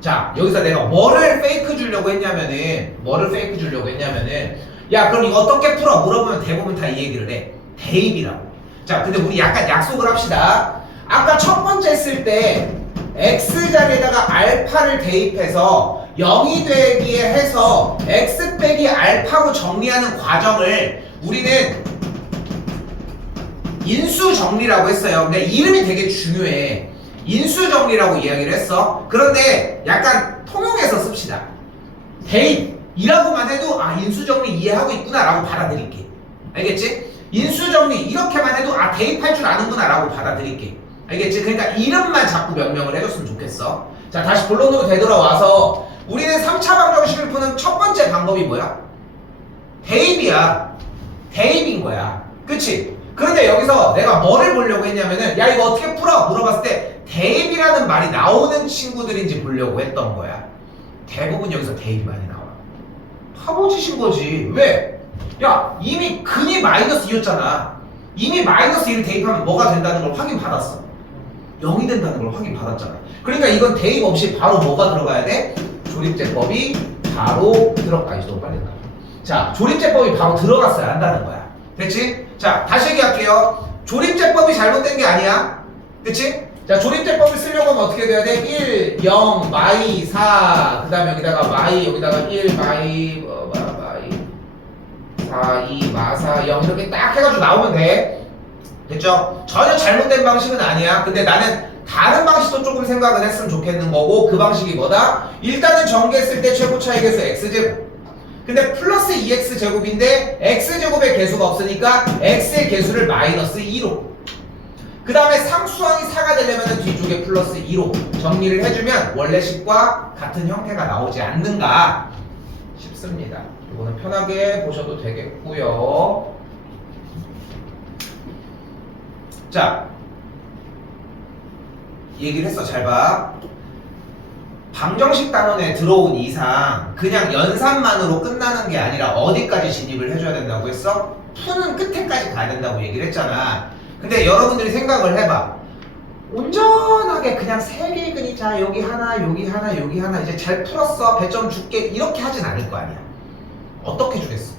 자, 여기서 내가 뭐를 페이크 주려고 했냐면은 야, 그럼 이거 어떻게 풀어? 물어보면 대부분 다 이 얘기를 해. 대입이라고. 자, 근데 우리 약간 약속을 합시다. 아까 첫 번째 했을 때 x자리에다가 알파를 대입해서 0이 되기에 해서 x 빼기 알파로 정리하는 과정을 우리는 인수 정리라고 했어요. 근데 이름이 되게 중요해. 인수 정리라고 이야기를 했어. 그런데 약간 통용해서 씁시다. 대입이라고만 해도 인수 정리 이해하고 있구나 라고 받아들일게. 알겠지? 인수 정리 이렇게만 해도 대입할 줄 아는구나 라고 받아들일게. 알겠지? 그러니까 이름만 자꾸 명명을 해줬으면 좋겠어. 자, 다시 본론으로 되돌아와서 우리는 3차 방정식을 푸는 첫 번째 방법이 뭐야? 대입이야. 대입인 거야. 그치? 그런데 여기서 내가 뭐를 보려고 했냐면은 야, 이거 어떻게 풀어? 물어봤을 때 대입이라는 말이 나오는 친구들인지 보려고 했던 거야. 대부분 여기서 대입이 많이 나와. 파보지신 거지. 왜? 야, 이미 근이 마이너스 2였잖아. 이미 마이너스 2를 대입하면 뭐가 된다는 걸 확인 받았어. 0이 된다는 걸 확인 받았잖아. 그러니까 이건 대입 없이 바로 뭐가 들어가야 돼? 조립제법이 바로 들어가야지. 너무 빨리 가. 자, 조립제법이 바로 들어갔어야 한다는 거야. 됐지? 자, 다시 얘기할게요. 조립제법이 잘못된 게 아니야. 그치? 자, 조립대법을 쓰려고 하면 어떻게 돼야 돼? 1, 0, 마이, 4. 그 다음에 여기다가 마이, 여기다가 1, 마이, 마이, 4, 2, 마, 4, 0 이렇게 딱 해가지고 나오면 돼. 됐죠? 전혀 잘못된 방식은 아니야. 근데 나는 다른 방식도 조금 생각을 했으면 좋겠는 거고, 그 방식이 뭐다? 일단은 전개했을 때 최고 차이 계수 x제곱. 근데 플러스 2x제곱인데 x제곱의 개수가 없으니까 x의 개수를 마이너스 2로. 그 다음에 상수항이 4가 되려면 뒤쪽에 플러스 2로 정리를 해주면 원래 식과 같은 형태가 나오지 않는가 싶습니다. 이거는 편하게 보셔도 되겠고요. 자, 얘기를 했어. 잘 봐. 방정식 단원에 들어온 이상 그냥 연산만으로 끝나는 게 아니라 어디까지 진입을 해줘야 된다고 했어? 푸는 끝에까지 가야 된다고 얘기를 했잖아. 근데 여러분들이 생각을 해봐. 온전하게 그냥 세 개 그리자. 여기 하나, 여기 하나, 여기 하나. 이제 잘 풀었어. 배점 줄게. 이렇게 하진 않을 거 아니야. 어떻게 주겠어?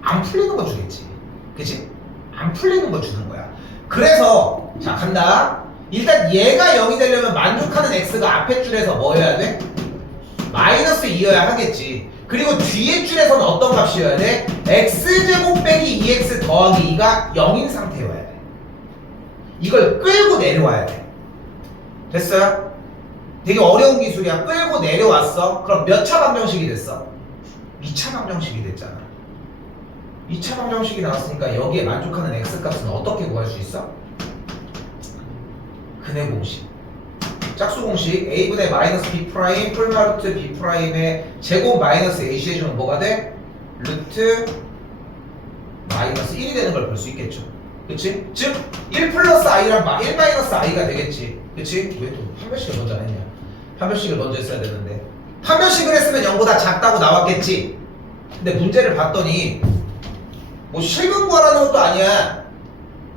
안 풀리는 거 주겠지. 그치? 안 풀리는 거 주는 거야. 그래서 자, 간다. 일단 얘가 0이 되려면 만족하는 x가 앞에 줄에서 뭐여야 돼? 마이너스 2여야 하겠지. 그리고 뒤에 줄에서는 어떤 값이어야 돼? x제곱 빼기 2x 더하기 2가 0인 상태여야 돼. 이걸 끌고 내려와야 돼. 됐어요? 되게 어려운 기술이야. 끌고 내려왔어. 그럼 몇 차 방정식이 됐어? 2차 방정식이 됐잖아. 2차 방정식이 나왔으니까 여기에 만족하는 x값은 어떻게 구할 수 있어? 근해 공식. 짝수 공식 a분의 마이너스 b 프라임 풀마루트 b 프라임의 제곱 마이너스 ac 해주면 뭐가 돼? 루트 마이너스 1이 되는 걸 볼 수 있겠죠. 그치? 즉 1 플러스 i랑 1 마이너스 i가 되겠지. 그치? 왜 또 판별식을 먼저 안 했냐? 판별식을 먼저 했어야 되는데 판별식을 했으면 0보다 작다고 나왔겠지. 근데 문제를 봤더니 뭐 실근 구하라는 것도 아니야.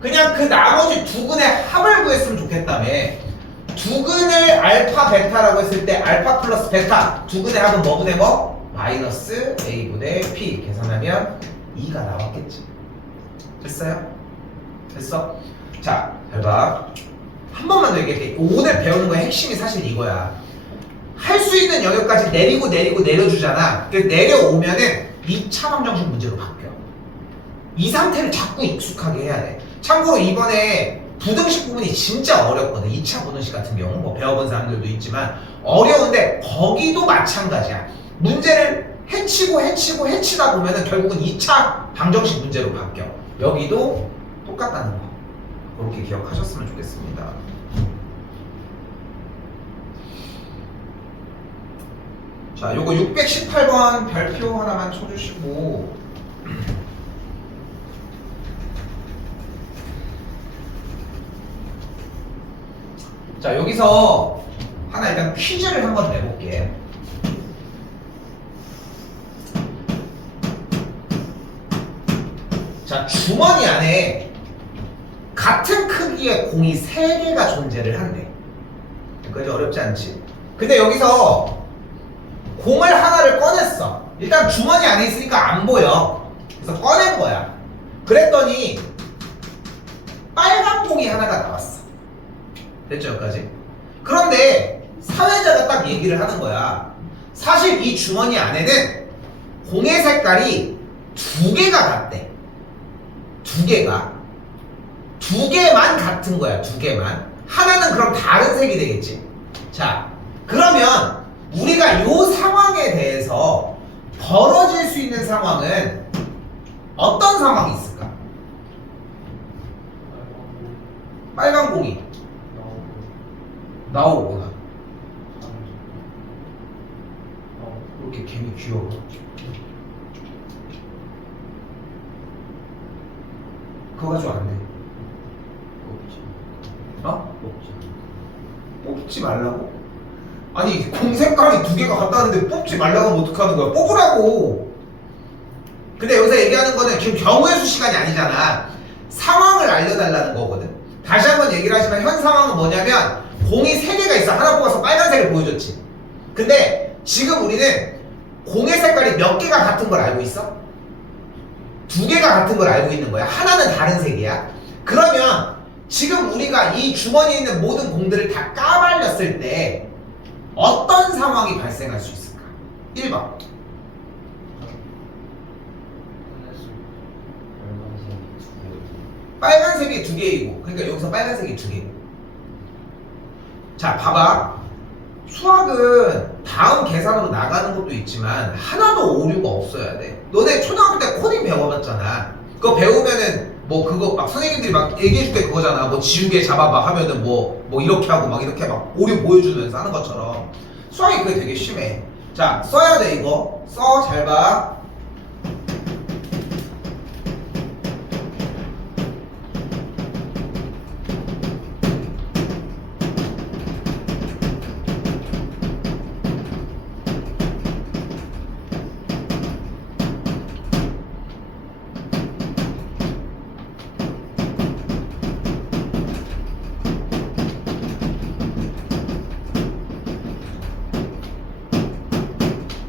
그냥 그 나머지 두 근의 합을 구했으면 좋겠다며. 두 근을 알파 베타라고 했을 때 알파 플러스 베타 두 근의 합은 뭐분의 뭐? 마이너스 a분의 p 계산하면 2가 나왔겠지. 됐어요? 됐어? 자, 잘 봐. 한 번만 더 얘기할게. 오늘 배우는 거의 핵심이 사실 이거야. 할 수 있는 영역까지 내리고 내려주잖아. 그래서 내려오면은 2차 방정식 문제로 바뀌어. 이 상태를 자꾸 익숙하게 해야 돼. 참고로 이번에 부등식 부분이 진짜 어렵거든. 2차 부등식 같은 경우 뭐 배워본 사람들도 있지만 어려운데 거기도 마찬가지야. 문제를 헤치다 보면은 결국은 2차 방정식 문제로 바뀌어. 여기도 똑같다는 거. 그렇게 기억하셨으면 좋겠습니다. 자, 요거 618번 별표 하나만 쳐주시고 자, 여기서 하나 일단 퀴즈를 한번 내볼게. 자, 주머니 안에 같은 크기의 공이 3개가 존재를 한대. 그지? 어렵지 않지? 근데 여기서 공을 하나를 꺼냈어. 일단 주머니 안에 있으니까 안 보여. 그래서 꺼낸 거야. 그랬더니 빨간 공이 하나가 나왔어. 됐죠, 여기까지? 그런데 사회자가 딱 얘기를 하는 거야. 사실 이 주머니 안에는 공의 색깔이 2개가 같대. 2개가. 2개만 같은 거야, 2개만. 하나는 그럼 다른 색이 되겠지. 자, 그러면 우리가 이 상황에 대해서 벌어질 수 있는 상황은 어떤 상황이 있을까? 빨간 공이 나오거나. 이렇게 개미 귀여워. 그거 가지고 안 돼. 어? 뽑지 말라고? 아니, 공 색깔이 2개가 같다는데 뽑지 말라고 하면 어떡하는 거야? 뽑으라고! 근데 여기서 얘기하는 거는 지금 경우의 수 시간이 아니잖아. 상황을 알려달라는 거거든. 다시 한번 얘기를 하지만 현 상황은 뭐냐면 공이 3개가 있어. 하나 뽑아서 빨간색을 보여줬지. 근데 지금 우리는 공의 색깔이 몇 개가 같은 걸 알고 있어? 2개가 같은 걸 알고 있는 거야. 하나는 다른 색이야. 그러면 지금 우리가 이 주머니에 있는 모든 공들을 다 까발렸을 때 어떤 상황이 발생할 수 있을까? 1번. 빨간색이 두 개이고, 그러니까 여기서 빨간색이 두 개고. 자, 봐봐. 수학은 다음 계산으로 나가는 것도 있지만 하나도 오류가 없어야 돼. 너네 초등학교 때 코딩 배워봤잖아. 그거 배우면은 뭐 그거 막 선생님들이 막 얘기해줄 때 그거잖아. 뭐 지우개 잡아봐 하면은 뭐 이렇게 하고 막 이렇게 막 오류 보여주면서 하는 것처럼 수학이 그게 되게 심해. 자, 써야 돼 이거. 써, 잘 봐.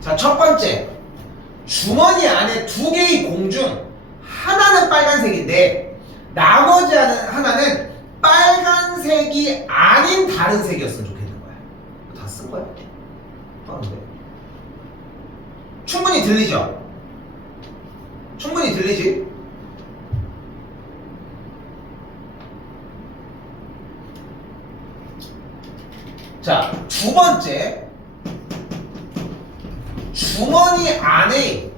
자, 첫 번째. 주머니 안에 두 개의 공 중 하나는 빨간색인데 나머지 하나는 빨간색이 아닌 다른 색이었으면 좋겠는 거야. 다 쓴 거야? 하는데. 충분히 들리죠? 충분히 들리지? 자, 두 번째. 주머니 안에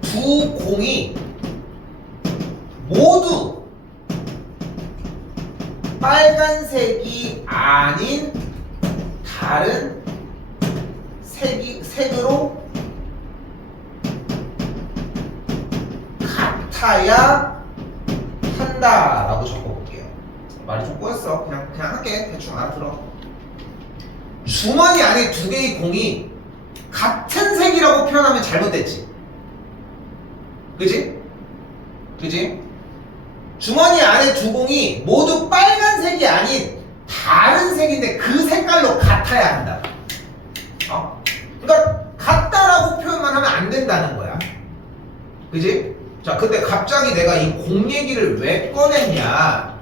두 공이 모두 빨간색이 아닌 다른 색으로 같아야 한다라고 적어볼게요. 말이 좀 꼬였어. 그냥 할게. 대충 알아들어. 주머니 안에 두 개의 공이 같은 색이라고 표현하면 잘못됐지. 그지? 그지? 주머니 안에 두 공이 모두 빨간색이 아닌 다른 색인데 그 색깔로 같아야 한다. 그러니까 같다라고 표현만 하면 안 된다는 거야. 그지? 자, 근데 갑자기 내가 이 공 얘기를 왜 꺼냈냐?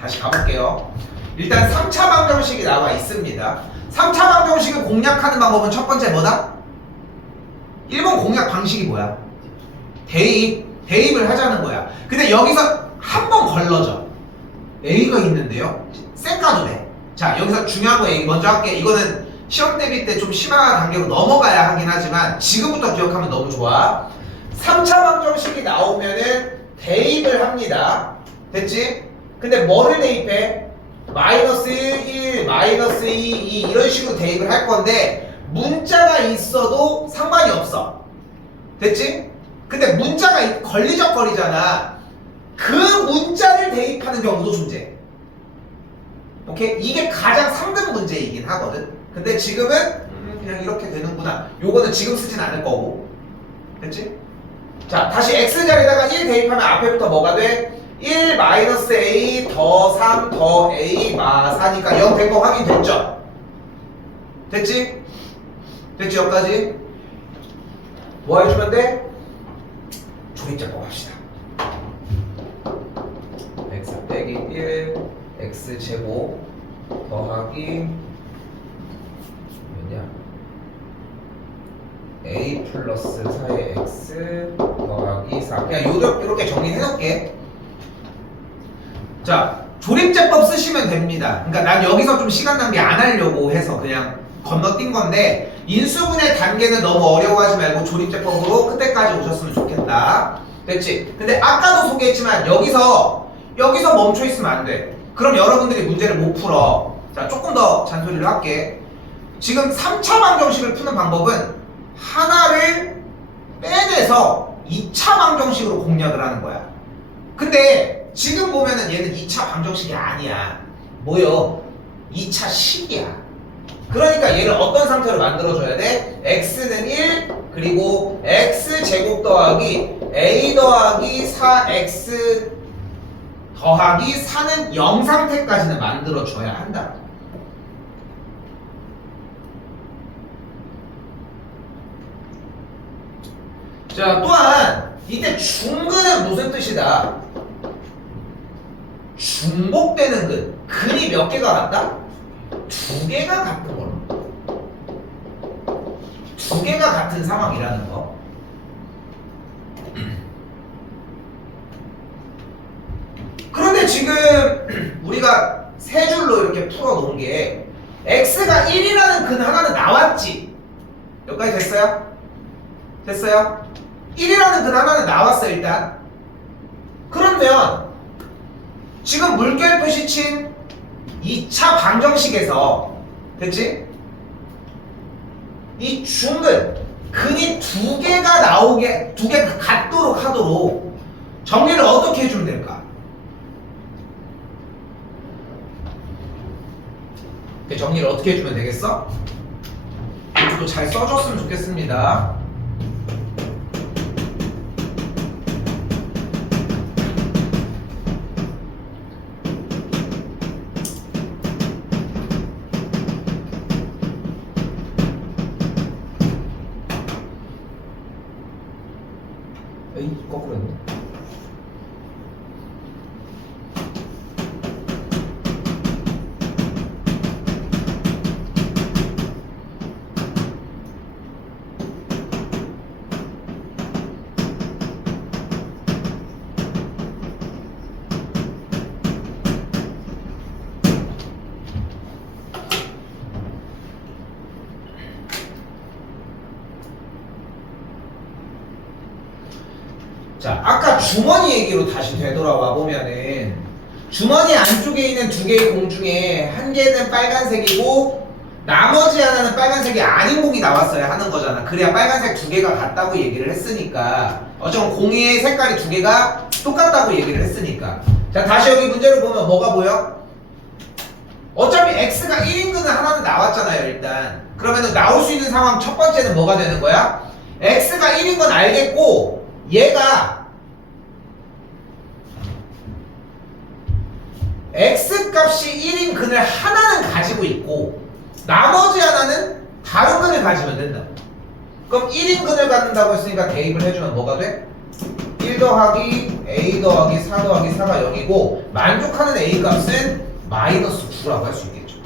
다시 가볼게요. 일단 3차 방정식이 나와 있습니다. 3차 방정식을 공략하는 방법은 첫 번째 뭐다? 1번 공략 방식이 뭐야? 대입을 하자는 거야. 근데 여기서 한 번 걸러져. A가 있는데요? 쌩 까도 돼. 자, 여기서 중요한 거 얘기 먼저 할게. 이거는 시험 대비 때 좀 심한 단계로 넘어가야 하긴 하지만 지금부터 기억하면 너무 좋아. 3차 방정식이 나오면은 대입을 합니다. 됐지? 근데 뭐를 대입해? 마이너스 1, 마이너스 2, 2 이런 식으로 대입을 할 건데 문자가 있어도 상관이 없어. 됐지? 근데 문자가 걸리적거리잖아. 그 문자를 대입하는 경우도 존재해. 오케이? 이게 가장 상급 문제이긴 하거든. 근데 지금은 그냥 이렇게 되는구나. 요거는 지금 쓰진 않을 거고. 됐지? 자, 다시 x자리에다가 1 대입하면 앞에부터 뭐가 돼? 1 마이너스 a 더 3 더 a 마 4니까 0 된 거 확인됐죠? 됐지? 됐지 여기까지? 뭐 해주면 돼? 조립제법 합시다. x 빼기 1 x제곱 더하기 뭐냐 a 플러스 4의 x 더하기 4 그냥 이렇게 정리해놓을게. 자, 조립제법 쓰시면 됩니다. 그러니까 난 여기서 좀 시간 낭비 안 하려고 해서 그냥 건너뛴 건데 인수분해 단계는 너무 어려워하지 말고 조립제법으로 그때까지 오셨으면 좋겠다. 됐지? 근데 아까도 소개했지만 여기서 멈춰 있으면 안 돼. 그럼 여러분들이 문제를 못 풀어. 자, 조금 더 잔소리를 할게. 지금 3차 방정식을 푸는 방법은 하나를 빼내서 2차 방정식으로 공략을 하는 거야. 근데 지금 보면은 얘는 2차 방정식이 아니야. 뭐요? 2차 식이야. 그러니까 얘를 어떤 상태로 만들어줘야 돼? x는 1 그리고 x제곱 더하기 a 더하기 4x 더하기 4는 0 상태까지는 만들어줘야 한다. 자, 또한 이때 중근은 무슨 뜻이다? 중복되는 근이 몇 개가 같다? 두 개가 같은 걸로. 두 개가 같은 상황이라는 거. 그런데 지금 우리가 세 줄로 이렇게 풀어 놓은 게 x가 1이라는 근 하나는 나왔지. 여기까지 됐어요? 됐어요? 1이라는 근 하나는 나왔어 일단. 그러면 지금 물결 표시친 2차 방정식에서 됐지? 이 중근 근이 두 개가 나오게 두 개가 같도록 하도록 정리를 어떻게 해주면 될까? 정리를 어떻게 해주면 되겠어? 이것도 잘 써줬으면 좋겠습니다. 에이, 거꾸로 했네. 자, 아까 주머니 얘기로 다시 되돌아와 보면은 주머니 안쪽에 있는 두 개의 공 중에 한 개는 빨간색이고 나머지 하나는 빨간색이 아닌 공이 나왔어야 하는 거잖아. 그래야 빨간색 두 개가 같다고 얘기를 했으니까 어쩌면 공의 색깔이 두 개가 똑같다고 얘기를 했으니까. 자, 다시 여기 문제를 보면 뭐가 보여? 어차피 x가 1인 근은 하나는 나왔잖아요 일단. 그러면은 나올 수 있는 상황 첫 번째는 뭐가 되는 거야? x가 1인 건 알겠고 얘가 x 값이 1인 근을 하나는 가지고 있고 나머지 하나는 다른 근을 가지면 된다. 그럼 1인 근을 갖는다고 했으니까 대입을 해주면 뭐가 돼? 1 더하기 a 더하기 4 더하기 4가 0이고 만족하는 a 값은 마이너스 9라고 할 수 있겠죠.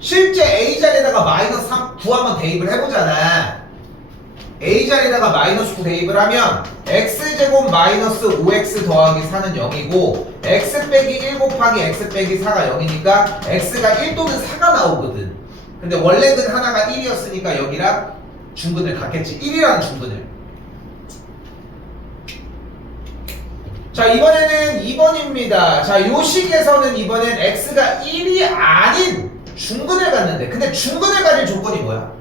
실제 a 자리에다가 마이너스 9 한번 대입을 해보잖아. a 자리에다가 마이너스 9 대입을 하면 x제곱 마이너스 5x 더하기 4는 0이고 x 빼기 1 곱하기 x 빼기 4가 0이니까 x가 1 또는 4가 나오거든. 근데 원래 근 하나가 1이었으니까 여기랑 중근을 갖겠지. 1이라는 중근을. 자, 이번에는 2번입니다. 자, 요 식에서는 이번엔 x가 1이 아닌 중근을 갖는데 근데 중근을 가질 조건이 뭐야?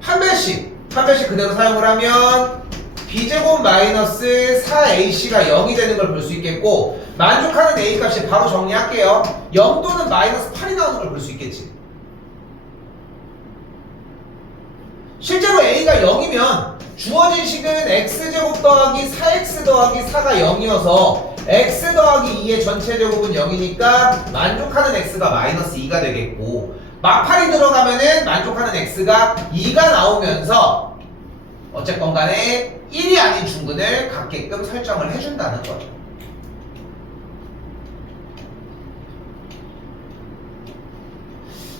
판별식 그대로 사용을 하면 b제곱 마이너스 4ac가 0이 되는 걸 볼 수 있겠고 만족하는 a 값이 바로 정리할게요. 0 또는 마이너스 8이 나오는 걸 볼 수 있겠지. 실제로 a가 0이면 주어진 식은 x제곱 더하기 4x 더하기 4가 0이어서 x 더하기 2의 전체 제곱은 0이니까 만족하는 x가 마이너스 2가 되겠고 마팔이 들어가면은 만족하는 x가 2가 나오면서 어쨌건 간에 1이 아닌 중근을 갖게끔 설정을 해준다는 거죠.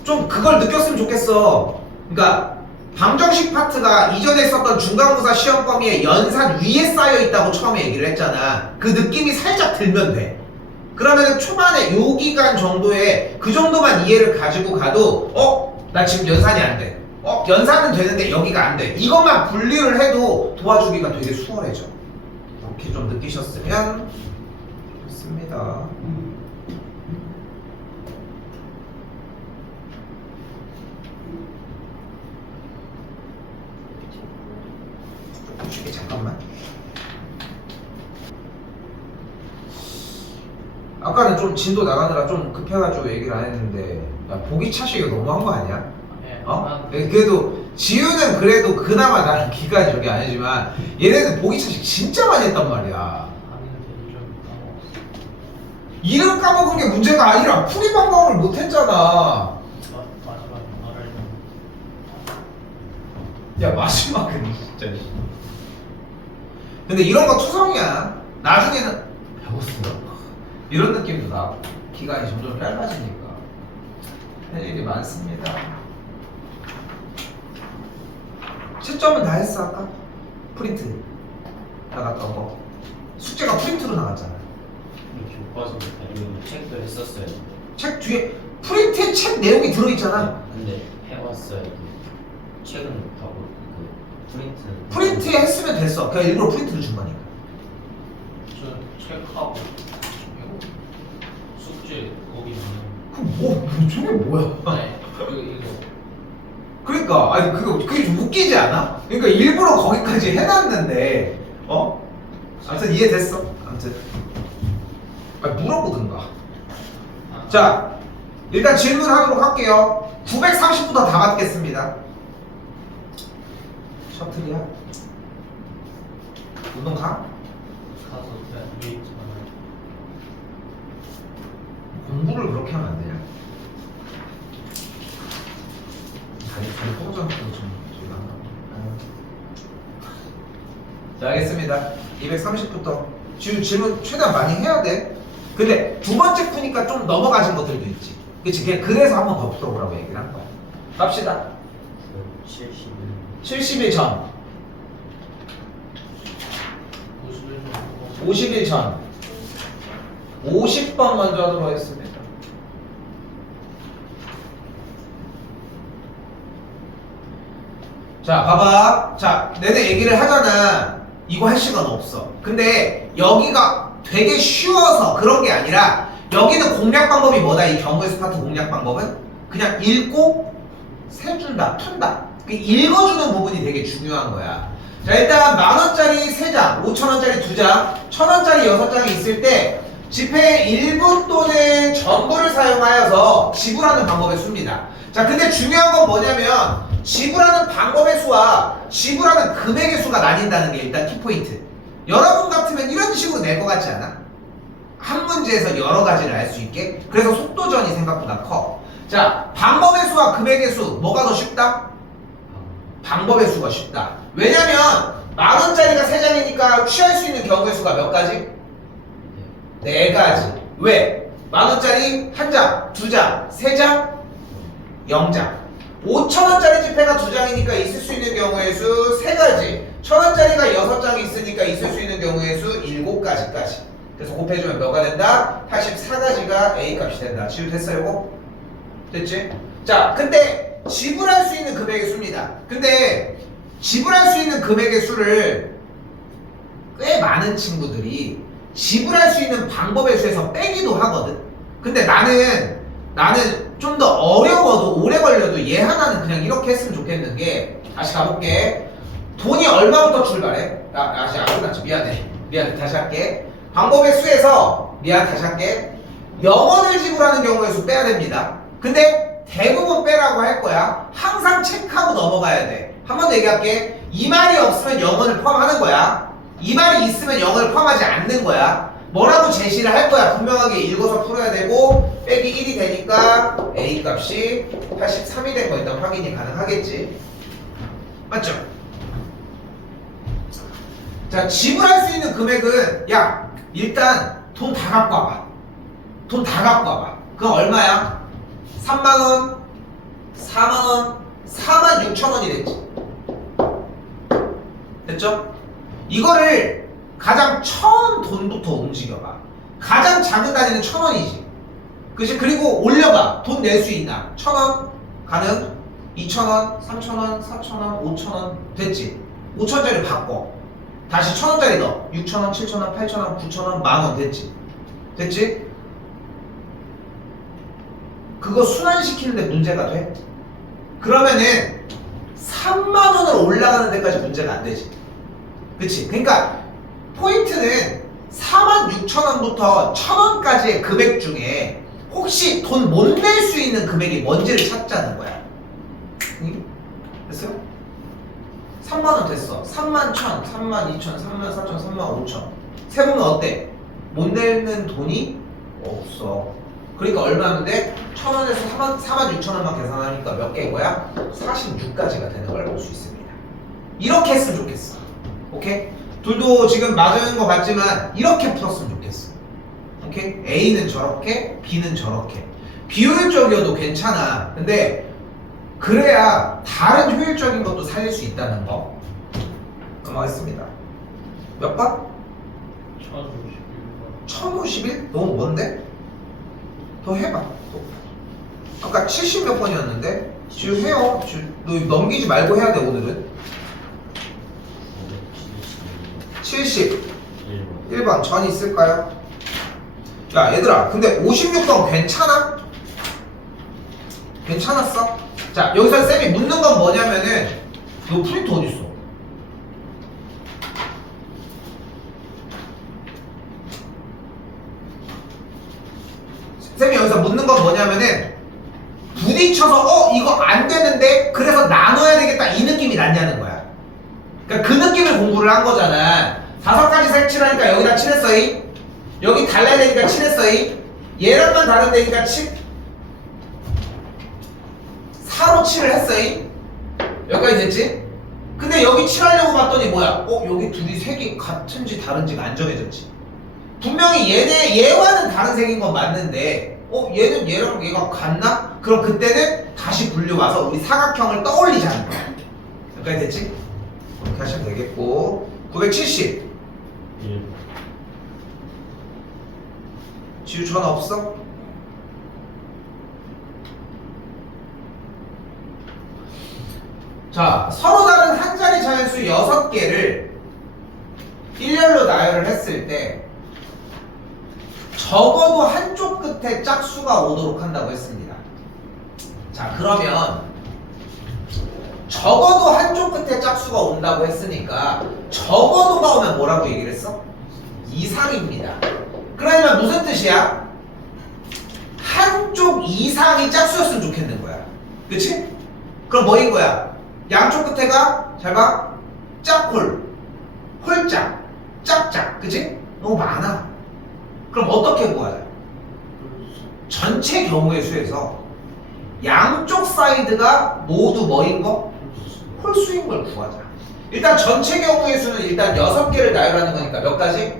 좀 그걸 느꼈으면 좋겠어. 그러니까 방정식 파트가 이전에 썼던 중간고사 시험 범위에 연산 위에 쌓여 있다고 처음에 얘기를 했잖아. 그 느낌이 살짝 들면 돼. 그러면 초반에 요 기간 정도에 그 정도만 이해를 가지고 가도 나 지금 연산이 안 돼. 연산은 되는데 여기가 안 돼. 이것만 분리를 해도 도와주기가 되게 수월해져. 이렇게 좀 느끼셨으면 좋습니다. 쉽게 잠깐만. 아까는 좀 진도 나가느라 좀 급해가지고 얘기를 안 했는데 야, 보기 차식이 너무한 거 아니야? 네, 그래도 지우는 그래도 그나마 나는 기간이 저게 아니지만 얘네들 보기 차식 진짜 많이 했단 말이야. 이름 까먹은 게 문제가 아니라 풀이 방법을 못 했잖아. 야, 마지막은 진짜. 근데 이런 거 투성이야. 나중에는 배웠어요? 이런 느낌도 나고 기간이 점점 짧아지니까 할 일이 많습니다. 채점은 다 했어 아까? 프린트 나갔던 거 숙제가 프린트로 나갔잖아. 교과서 아니면 책도 했었어요. 책 뒤에 프린트에 책 내용이 들어있잖아. 근데 해왔어요. 책은 하고 프린트는 프린트에 했으면 됐어. 그냥 일부러 프린트를 준 거니까. 저는 책하고 숙제 거기만 그럼 저게 뭐야? 네 이거 그러니까 아니 그게 좀 웃기지 않아? 그러니까 일부러 거기까지 해놨는데 아무튼 이해됐어. 아무튼 물어보든가. 자 일단 질문하도록 할게요. 930부터 다 받겠습니다. 셔틀이야? 운동 가? 가서 그냥 웨이트 하나 공부를 그렇게 하면 안 되냐? 다리 포장 좀 자, 알겠습니다. 230부터 질문 최대한 많이 해야 돼. 근데 두 번째 푸니까 좀 넘어가신 것들도 있지. 그치? 그래서 한 번 더 풀어보라고 얘기를 한 거야. 갑시다. 70일 전 50일 전 50번 먼저 하도록 하겠습니다. 자 봐봐. 자 내내 얘기를 하잖아. 이거 할 시간 없어. 근데 여기가 되게 쉬워서 그런 게 아니라 여기는 공략 방법이 뭐다? 이 경우의 스파트 공략 방법은 그냥 읽고 세준다, 푼다. 읽어주는 부분이 되게 중요한 거야. 자 일단 만원짜리 3장, 5천원짜리 2장, 1000원짜리 6장이 있을 때 지폐 일부 또는 전부를 사용하여서 지불하는 방법의 수입니다. 자 근데 중요한 건 뭐냐면 지불하는 방법의 수와 지불하는 금액의 수가 나뉜다는 게 일단 키포인트. 여러분 같으면 이런 식으로 낼 것 같지 않아? 한 문제에서 여러 가지를 알 수 있게. 그래서 속도전이 생각보다 커. 자 방법의 수와 금액의 수 뭐가 더 쉽다? 방법의 수가 쉽다. 왜냐면 만원짜리가 3장이니까 취할 수 있는 경우의 수가 몇 가지? 4가지. 왜? 만원짜리 1장, 2장, 3장, 0장. 5천원짜리 지폐가 2장이니까 있을 수 있는 경우의 수 3가지. 1000원짜리가 6장이 있으니까 있을 수 있는 경우의 수 7가지까지. 그래서 곱해주면 뭐가 된다? 84가지가 A 값이 된다. 지우됐어요 이거? 됐지? 자 근데 지불할 수 있는 금액의 수입니다. 근데 지불할 수 있는 금액의 수를 꽤 많은 친구들이 지불할 수 있는 방법의 수에서 빼기도 하거든. 근데 나는 좀 더 어려워도 오래 걸려도 얘 하나는 그냥 이렇게 했으면 좋겠는 게 다시 가볼게. 돈이 얼마부터 출발해? 다시 안 끝났지. 미안해 다시 할게. 방법의 수에서 다시 할게. 0원을 지불하는 경우의 수 빼야 됩니다. 근데 대부분 빼라고 할 거야. 항상 체크하고 넘어가야 돼. 한 번 더 얘기할게. 이 말이 없으면 0원을 포함하는 거야. 이 말이 있으면 0을 포함하지 않는 거야. 뭐라고 제시를 할 거야. 분명하게 읽어서 풀어야 되고 빼기 1이 되니까 A 값이 83이 된 거 일단 확인이 가능하겠지. 맞죠? 자 지불할 수 있는 금액은 야 일단 돈 다 갖고 와봐. 돈 다 갖고 와봐. 그건 얼마야? 3만원, 4만원, 46,000원이 됐지. 됐죠? 이거를 가장 처음 돈부터 움직여봐. 가장 작은 단위는 1,000원이지. 그치? 그리고 올려봐. 돈 낼 수 있나? 1,000원 가능? 2,000원, 3,000원, 4,000원, 5,000원 됐지? 5,000원짜리 바꿔. 다시 1,000원짜리 넣어. 6,000원, 7,000원, 8,000원, 9,000원, 만원 됐지? 됐지? 그거 순환시키는데 문제가 돼? 그러면은 3만원으로 올라가는 데까지 문제가 안 되지. 그치? 그러니까 포인트는 46,000원부터 1,000원까지의 금액 중에 혹시 돈 못 낼 수 있는 금액이 뭔지를 찾자는 거야. 응? 됐어요? 3만원 됐어. 31,000, 32,000, 34,000, 35,000 세보면 어때? 못 내는 돈이 없어. 그러니까 얼마면 돼? 1,000원에서 46,000원만 계산하니까 몇 개인 거야? 46가지가 되는 걸 볼 수 있습니다. 이렇게 했으면 좋겠어. 오케이? 둘도 지금 맞은 거 같지만 이렇게 풀었으면 좋겠어. 오케이? A는 저렇게, B는 저렇게. 비효율적이어도 괜찮아. 근데 그래야 다른 효율적인 것도 살릴 수 있다는 거. 넘어가겠습니다. 몇 번? 1051번. 1051? 너무 뭔데? 더 해봐. 또. 아까 70 몇 번이었는데 지금 해요. 지금 너 넘기지 말고 해야 돼 오늘은. 70 1번 전 있을까요? 야 얘들아 근데 56번 괜찮아? 괜찮았어? 자 여기서 쌤이 묻는 건 뭐냐면은 너 프린트 어딨어? 쌤이 여기서 묻는 건 뭐냐면은 부딪혀서 이거 안 되는데 그래서 나눠야 되겠다 이 느낌이 났냐는 거야. 그러니까 그 느낌을 공부를 한 거잖아. 5가지 색칠하니까 여기다 칠했어이. 여기 달라야 되니까 칠했어이. 얘랑만 다른데니까 4로 칠을 했어이. 여기까지 됐지? 근데 여기 칠하려고 봤더니 뭐야? 여기 둘이 색이 같은지 다른지가 안 정해졌지. 분명히 얘와는 다른 색인 건 맞는데 얘는 얘랑 얘가 같나? 그럼 그때는 다시 분류와서 우리 사각형을 떠올리자는 거야. 여기까지 됐지? 그렇게 하시면 되겠고 970 지우 전화 없어? 자 서로 다른 한 자리 자연수 6개를 일렬로 나열을 했을 때 적어도 한쪽 끝에 짝수가 오도록 한다고 했습니다. 자 그러면 적어도 한쪽 끝에 짝수가 온다고 했으니까 적어도가 오면 뭐라고 얘기를 했어? 이상입니다. 그러면 무슨 뜻이야? 한쪽 이상이 짝수였으면 좋겠는 거야. 그치? 그럼 뭐인 거야? 양쪽 끝에가 잘 봐. 짝홀, 홀짝, 짝짝. 그치? 너무 많아. 그럼 어떻게 구하자? 전체 경우의 수에서 양쪽 사이드가 모두 뭐인 거? 홀수인 걸 구하자. 일단 전체 경우의 수는 일단 6개를 나열하는 거니까 몇 가지?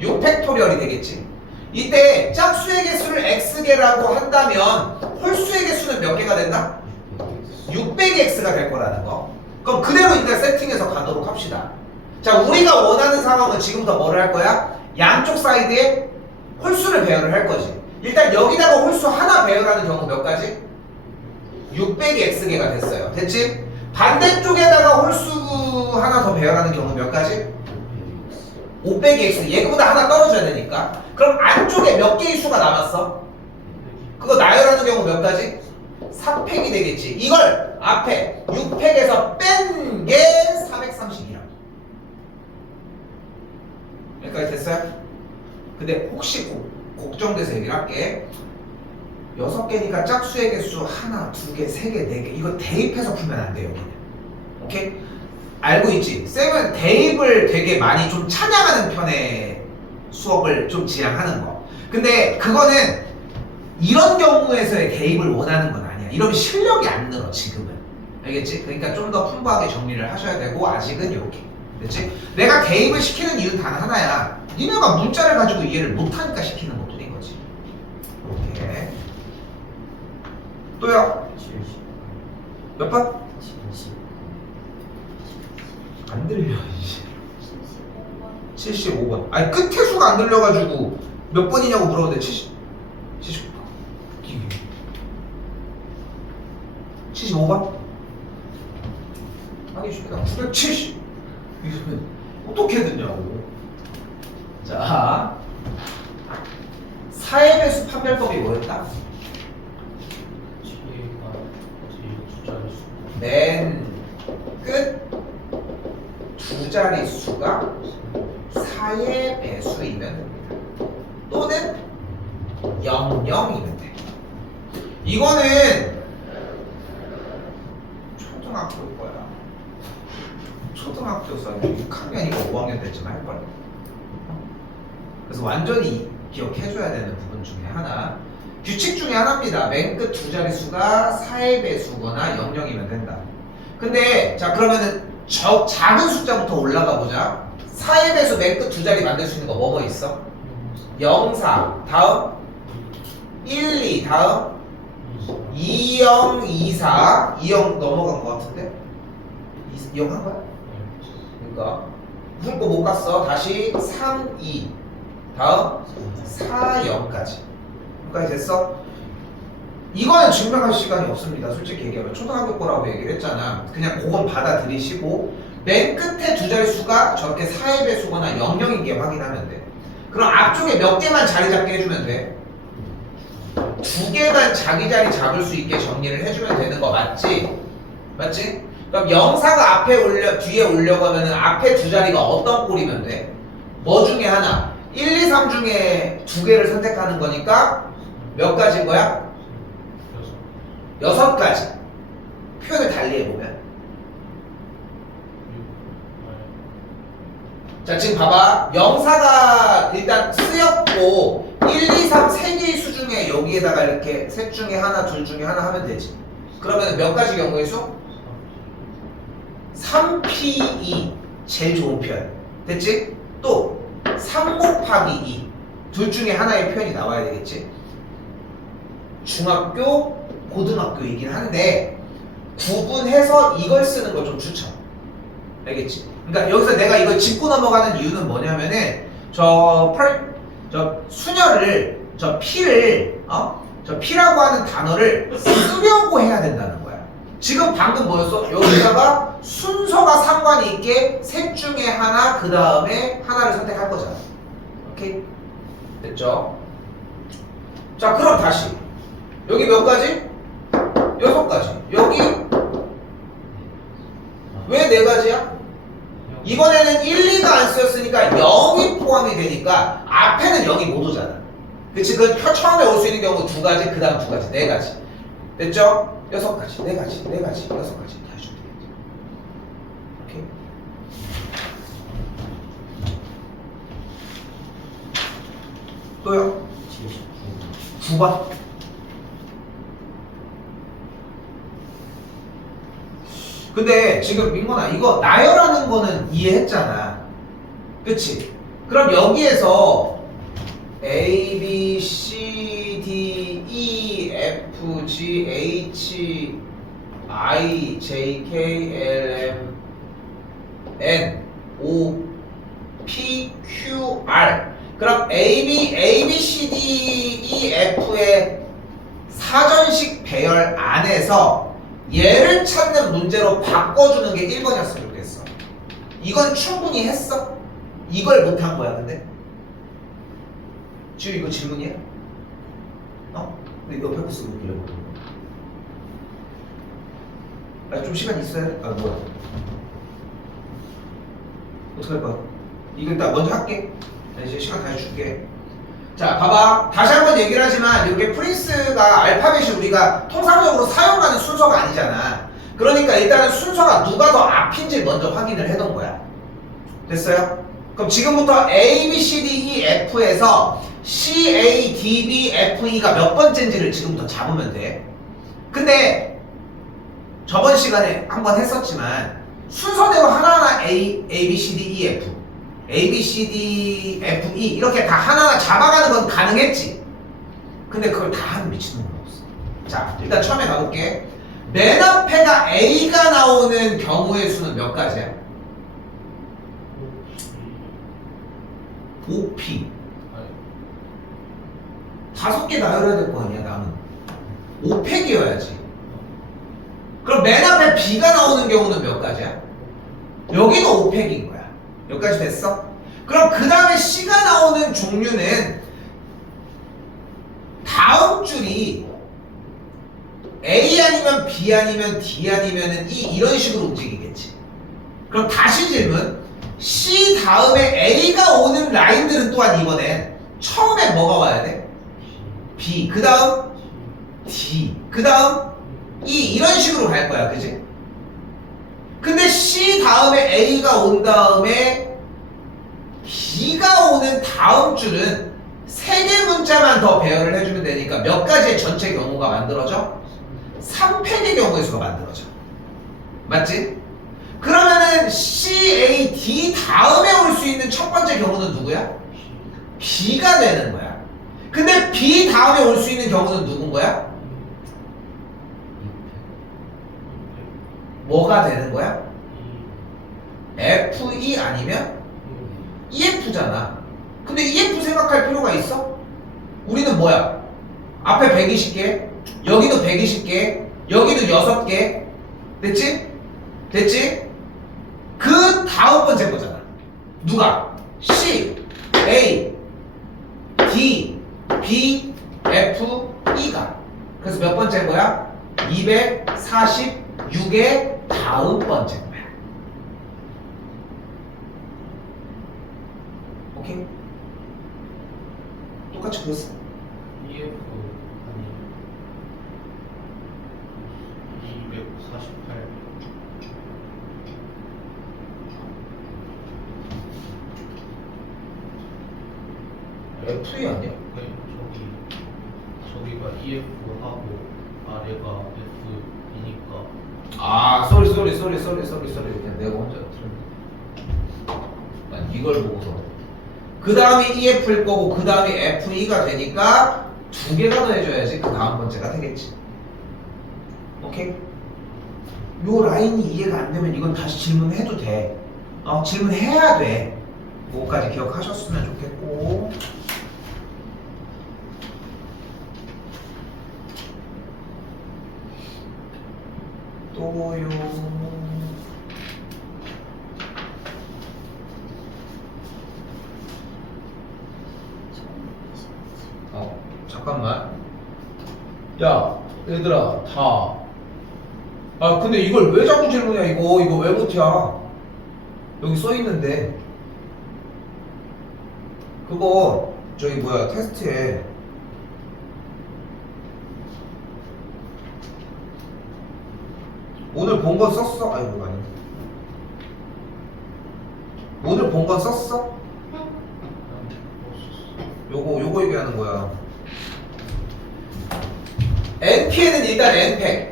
6팩토리얼이 되겠지. 이때 짝수의 개수를 x개라고 한다면 홀수의 개수는 몇 개가 된다? 600x가 될 거라는 거. 그럼 그대로 일단 세팅해서 가도록 합시다. 자 우리가 원하는 상황은 지금부터 뭐를 할 거야? 양쪽 사이드에 홀수를 배열을 할 거지. 일단 여기다가 홀수 하나 배열하는 경우 몇 가지? 600x개가 됐어요. 됐지? 반대쪽에다가 홀수 하나 더 배열하는 경우 몇 가지? 500x. 얘보다 하나 떨어져야 되니까. 그럼 안쪽에 몇 개의 수가 남았어? 그거 나열하는 경우 몇 가지? 4팩이 되겠지. 이걸 앞에 6팩에서 뺀 게 432라. 여기까지 됐어요? 근데 혹시 걱정돼서 얘기를 할게. 6개니까 짝수의 개수 하나, 2개, 3개, 4개 이거 대입해서 풀면 안 돼 여기는. 오케이? 알고 있지? 쌤은 대입을 되게 많이 좀 찬양하는 편의 수업을 좀 지향하는 거. 근데 그거는 이런 경우에서의 대입을 원하는 건 아니야. 이러면 실력이 안 늘어 지금은. 알겠지? 그러니까 좀 더 풍부하게 정리를 하셔야 되고 아직은 이렇게. 됐지? 내가 대입을 시키는 이유는 단 하나야. 니네가 문자를 가지고 이해를 못하니까 시키는 것뿐인 거지. 이렇게. 또요? 몇 번? 안 들려 이제. 75번. 아니 끝에 수가 안 들려가지고 몇 번이냐고 물어봤는데 75번. 75번? 하기 쉽게 970. 이러면 어떻게 듣냐고. 자, 4의 배수 판별법이 뭐였다? 맨 끝 두 자릿수가 4의 배수이면 됩니다. 또는 00이면 돼. 이거는 초등학교일 거야. 초등학교에서 6학년이고 5학년 때쯤 할걸. 그래서 완전히 기억해줘야 되는 부분 중에 하나. 규칙 중에 하나입니다. 맨 끝 두 자릿수가 4의 배수거나 00이면 된다. 근데 자 그러면은 작은 숫자부터 올라가 보자. 4의 배수 맨 끝 두 자리 만들 수 있는 거 뭐 있어? 0, 4 다음 1, 2 다음 2, 0, 2, 4 2, 0 넘어간 거 같은데? 2, 0 한 거야? 그러니까 훑고 못 갔어. 다시 3, 2 다음 4, 0까지 여기까지 됐어? 이거는 증명할 시간이 없습니다. 솔직히 얘기하면 초등학교 거라고 얘기를 했잖아. 그냥 그건 받아들이시고 맨 끝에 두 자릿수가 저렇게 4의 배수거나 00인 게 확인하면 돼. 그럼 앞쪽에 몇 개만 자리 잡게 해주면 돼. 두 개만 자기 자리 잡을 수 있게 정리를 해주면 되는 거 맞지? 맞지? 그럼 0사가 앞에 올려 뒤에 올려고 하면은 앞에 두 자리가 어떤 꼴이면 돼? 뭐 중에 하나 1, 2, 3 중에 두 개를 선택하는 거니까 몇 가지인 거야? 6가지. 표현을 달리 해보면 자 지금 봐봐 0사가 일단 쓰였고 1, 2, 3 세 개의 수 중에 여기에다가 이렇게 셋 중에 하나 둘 중에 하나 하면 되지. 그러면 몇 가지 경우의 수? 3P2 제일 좋은 표현 됐지? 또 3 곱하기 2 둘 중에 하나의 표현이 나와야 되겠지. 중학교 고등학교이긴 한데 구분해서 이걸 쓰는 거 좀 추천. 알겠지? 그러니까 여기서 내가 이걸 짚고 넘어가는 이유는 뭐냐면은 저 수녀를 저 P를 저 P라고 하는 단어를 쓰려고 해야 된다는 거야. 지금 방금 뭐였어? 여기다가 순서가 상관이 있게 셋 중에 하나 그 다음에 하나를 선택할 거잖아. 오케이? 됐죠? 자 그럼 다시 여기 몇 가지? 6가지. 여기 왜 4가지야? 이번에는 1, 2가 안 쓰였으니까 0이 포함이 되니까 앞에는 0이 못 오잖아. 그치? 그 처음에 올 수 있는 경우 2가지, 그 다음 2가지, 4가지. 됐죠? 6가지, 4가지, 4가지, 6가지 다 해주면 되겠죠. 오케이? 또요? 9번. 근데 지금 민건아 이거 나열하는 거는 이해했잖아. 그치? 그럼 여기에서 A, B, C, D, E, F, G, H, I, J, K, L, M, N, O, P, Q, R 그럼 A, B, C, D, E, F의 사전식 배열 안에서 얘를 찾는 문제로 바꿔주는 게 1번이었으면 좋겠어. 이건 충분히 했어? 이걸 못한 거야 근데? 지금 이거 질문이야? 근데 옆에 거 쓰고 있길래 좀 시간 있어야 돼? 뭐야 어떡할 거야? 이거 일단 먼저 할게. 이제 시간 다시 줄게. 자 봐봐 다시 한번 얘기를 하지만 이렇게 프린스가 알파벳이 우리가 통상적으로 사용하는 순서가 아니잖아. 그러니까 일단은 순서가 누가 더 앞인지 먼저 확인을 해놓은 거야. 됐어요? 그럼 지금부터 A, B, C, D, E, F에서 C, A, D, B, F, E가 몇 번째인지를 지금부터 잡으면 돼. 근데 저번 시간에 한번 했었지만 순서대로 하나하나 A, B, C, D, E, F A, B, C, D, F, E 이렇게 다 하나하나 잡아가는 건 가능했지. 근데 그걸 다 하는 미친놈은 없어. 자 일단 처음에 가볼게. 맨 앞에가 A가 나오는 경우의 수는 몇 가지야? 5P 5개 나열해야 될 거 아니야 나는. 5팩이어야지. 그럼 맨 앞에 B가 나오는 경우는 몇 가지야? 여기도 5팩인 거야. 여기까지 됐어? 그럼 그 다음에 C가 나오는 종류는 다음 줄이 A 아니면 B 아니면 D 아니면 E 이런 식으로 움직이겠지. 그럼 다시 질문. C 다음에 A가 오는 라인들은 또한 이번엔 처음에 뭐가 와야 돼? B 그 다음 D 그 다음 E 이런 식으로 갈 거야. 그지? 근데 C 다음에 A가 온 다음에 B가 오는 다음 줄은 3개 문자만 더 배열을 해주면 되니까 몇 가지의 전체 경우가 만들어져? 3팩의 경우의 수가 만들어져. 맞지? 그러면은 CAD 다음에 올 수 있는 첫 번째 경우는 누구야? B가 되는 거야. 근데 B 다음에 올 수 있는 경우는 누군 거야? 뭐가 되는 거야? FE 아니면 EF잖아. 근데 EF 생각할 필요가 있어? 우리는 뭐야? 앞에 120개, 여기도 120개, 여기도 6개. 됐지? 됐지? 그 다음 번째 거잖아. 누가? C, A, D, B, F, E가. 그래서 몇 번째인 거야? 246의 다음 번째인 거야. 오케이? 똑같이 그랬어. EF 아니 248 FE 아니야? 네, 저기가 EF하고 아래가 F이니까 아, 쏘리. 그냥 내가 혼자 들었네. 난 이걸 보고서. 그 다음에 EF일 거고, 그 다음에 FE가 되니까 두 개가 더해줘야지 그 다음 번째가 되겠지. 오케이? 요 라인이 이해가 안 되면 이건 다시 질문해도 돼. 질문해야 돼. 그거까지 기억하셨으면 좋겠고. 또요. 잠깐만. 야, 얘들아, 다. 근데 이걸 왜 자꾸 질문이야, 이거 왜 못이야? 여기 써 있는데. 그거, 저기 뭐야, 테스트에. 오늘 본 건 썼어? 아이고, 아닌데. 오늘 본 건 썼어? 요거 얘기하는 거야. NP에는 일단 NPEC.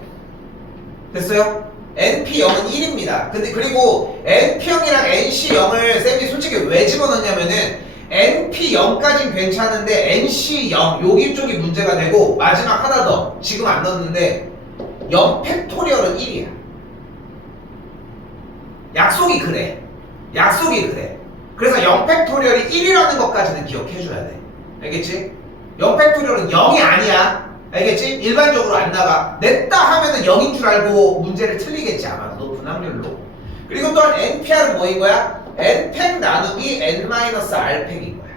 됐어요? NP0은 1입니다. 근데 그리고 NP0이랑 NC0을 쌤이 솔직히 왜 집어넣냐면은 NP0까진 괜찮은데 NC0 여기 쪽이 문제가 되고 마지막 하나 더 지금 안 넣었는데 0 팩토리얼은 1이야. 약속이 그래. 그래서 0 팩토리얼이 1이라는 것까지는 기억해줘야 돼. 알겠지? 0 팩토리얼은 0이 아니야. 알겠지? 일반적으로 안 나가. 냈다 하면은 0인 줄 알고 문제를 틀리겠지 아마도 높은 확률로. 그리고 또한 NPR은 뭐인 거야? N팩 나누기 N-R팩인 거야.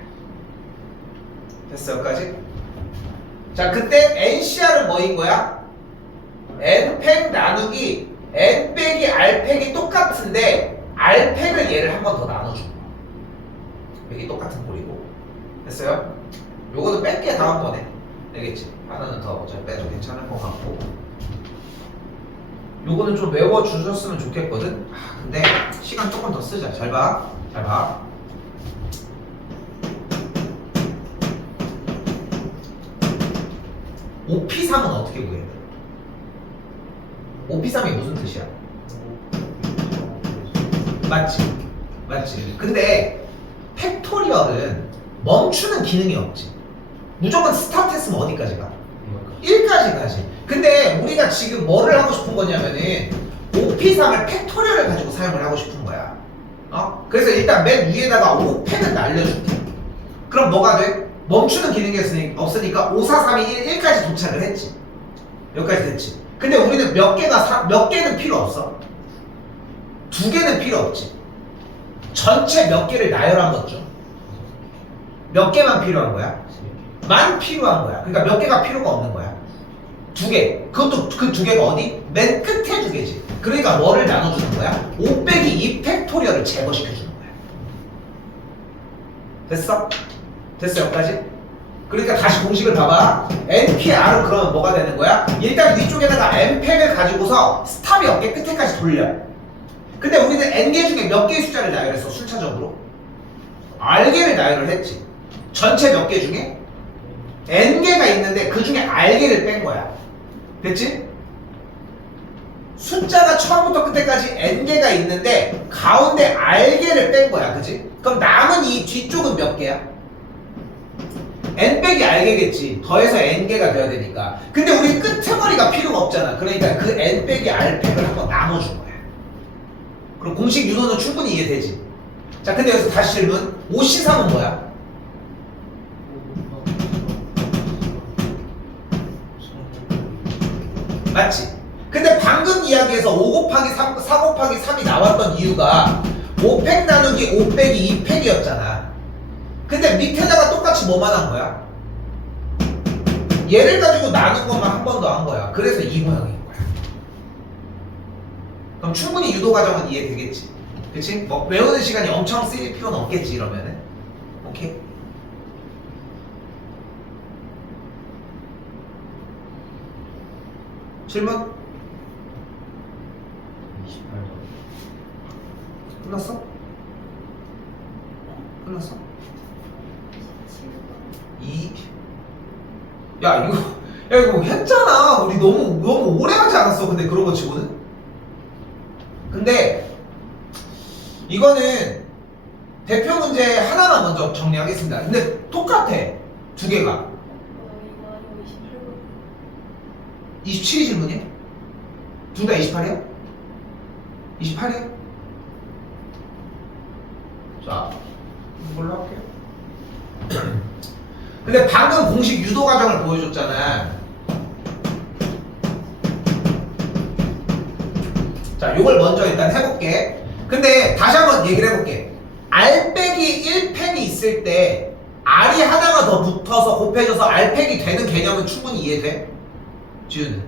됐어 여기까지? 자 그때 NCR은 뭐인 거야? N팩 나누기 N 빼기 R팩이 똑같은데 R팩을 얘를 한 번 더 나눠준 거야. 여기 똑같은 꼴이고. 됐어요? 요거는 뺄게 다음번에. 알겠지? 하나는 더 빼도 괜찮을 것 같고. 요거는 좀 외워주셨으면 좋겠거든? 근데 시간 조금 더 쓰자. 잘 봐. OP3은 어떻게 구해? OP3이 무슨 뜻이야? 맞지? 근데 팩토리얼은 멈추는 기능이 없지. 무조건 스타트 했으면 어디까지 가? 1까지 가지. 근데 우리가 지금 뭐를 하고 싶은 거냐면은 OP3을 팩토리얼을 가지고 사용을 하고 싶은 거야. 그래서 일단 맨 위에다가 5팩을 날려줄게. 그럼 뭐가 돼? 멈추는 기능이 없으니까 5, 4, 3, 2, 1, 1까지 도착을 했지. 여기까지 됐지. 근데 우리는 몇 개는 필요 없어. 2개는 필요 없지. 전체 몇 개를 나열한 거죠. 몇 개만 필요한 거야? 만 필요한 거야. 그러니까 몇 개가 필요가 없는 거야. 2개. 그것도 그 2개가 어디? 맨 끝에 2개지. 그러니까 뭐를 나눠주는 거야? 5 빼기 2 팩토리얼을 제거시켜주는 거야. 됐어? 여기까지? 그러니까 다시 공식을 봐봐. NPR은 그러면 뭐가 되는 거야? 일단 위쪽에다가 N팩을 가지고서 스탑이 어깨 끝에까지 돌려. 근데 우리는 N개 중에 몇 개의 숫자를 나열했어? 순차적으로? R개를 나열을 했지. 전체 몇 개 중에? N개가 있는데 그 중에 R개를 뺀 거야. 됐지? 숫자가 처음부터 끝에까지 n개가 있는데 가운데 r개를 뺀 거야. 그지? 그럼 남은 이 뒤쪽은 몇 개야? n 빼기 r개겠지. 더해서 n개가 돼야 되니까. 근데 우리 끝머리가 필요가 없잖아. 그러니까 그 n 빼기 r 팩을 한번 나눠준 거야. 그럼 공식 유도는 충분히 이해되지. 자, 근데 여기서 다시 질문. 5C3은 뭐야? 맞지? 근데 방금 이야기에서 5 곱하기 3, 4 곱하기 3이 나왔던 이유가 5팩 나누기 5 빼기 2팩이었잖아. 근데 밑에다가 똑같이 뭐만 한 거야? 얘를 가지고 나눈 것만 한 번 더 한 거야. 그래서 이 모양인 거야. 그럼 충분히 유도 과정은 이해되겠지? 그치? 뭐 외우는 시간이 엄청 쓰일 필요는 없겠지 이러면은. 오케이? 질문? 28번. 끝났어? 끝났어? 야 이거 했잖아. 우리 너무 오래 하지 않았어? 근데 그런 거 치고는. 근데 이거는 대표 문제 하나만 먼저 정리하겠습니다. 근데 똑같아. 두 개가. 27이 질문이야? 둘 다 28이야? 28이야? 자, 이걸로 할게요. 근데 방금 공식 유도 과정을 보여줬잖아. 자, 요걸 먼저 일단 해볼게. 근데 다시 한번 얘기를 해볼게. R 빼기 1팩이 있을 때 R이 하나가 더 붙어서 곱해져서 R팩이 되는 개념은 충분히 이해돼? 지훈.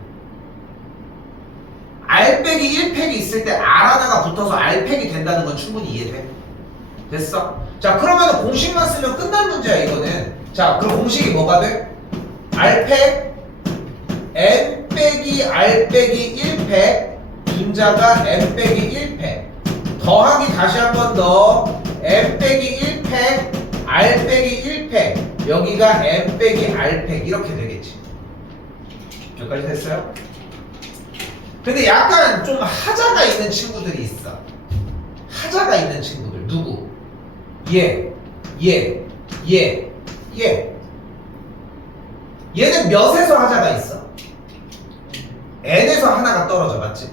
R 빼기 1팩이 있을 때 R 하나가 붙어서 R팩이 된다는 건 충분히 이해돼? 됐어? 자, 그러면 공식만 쓰면 끝날 문제야 이거는. 자, 그럼 공식이 뭐가 돼? R팩 N 빼기 R 빼기 1팩 분자가 N 빼기 1팩 더하기 다시 한 번 더 N 빼기 1팩 R 빼기 1팩 여기가 N 빼기 R팩 이렇게 되겠지. 여기까지 됐어요? 근데 약간 좀 하자가 있는 친구들이 있어. 하자가 있는 친구들 누구? 얘 얘는 몇에서 하자가 있어? n에서 하나가 떨어져. 맞지?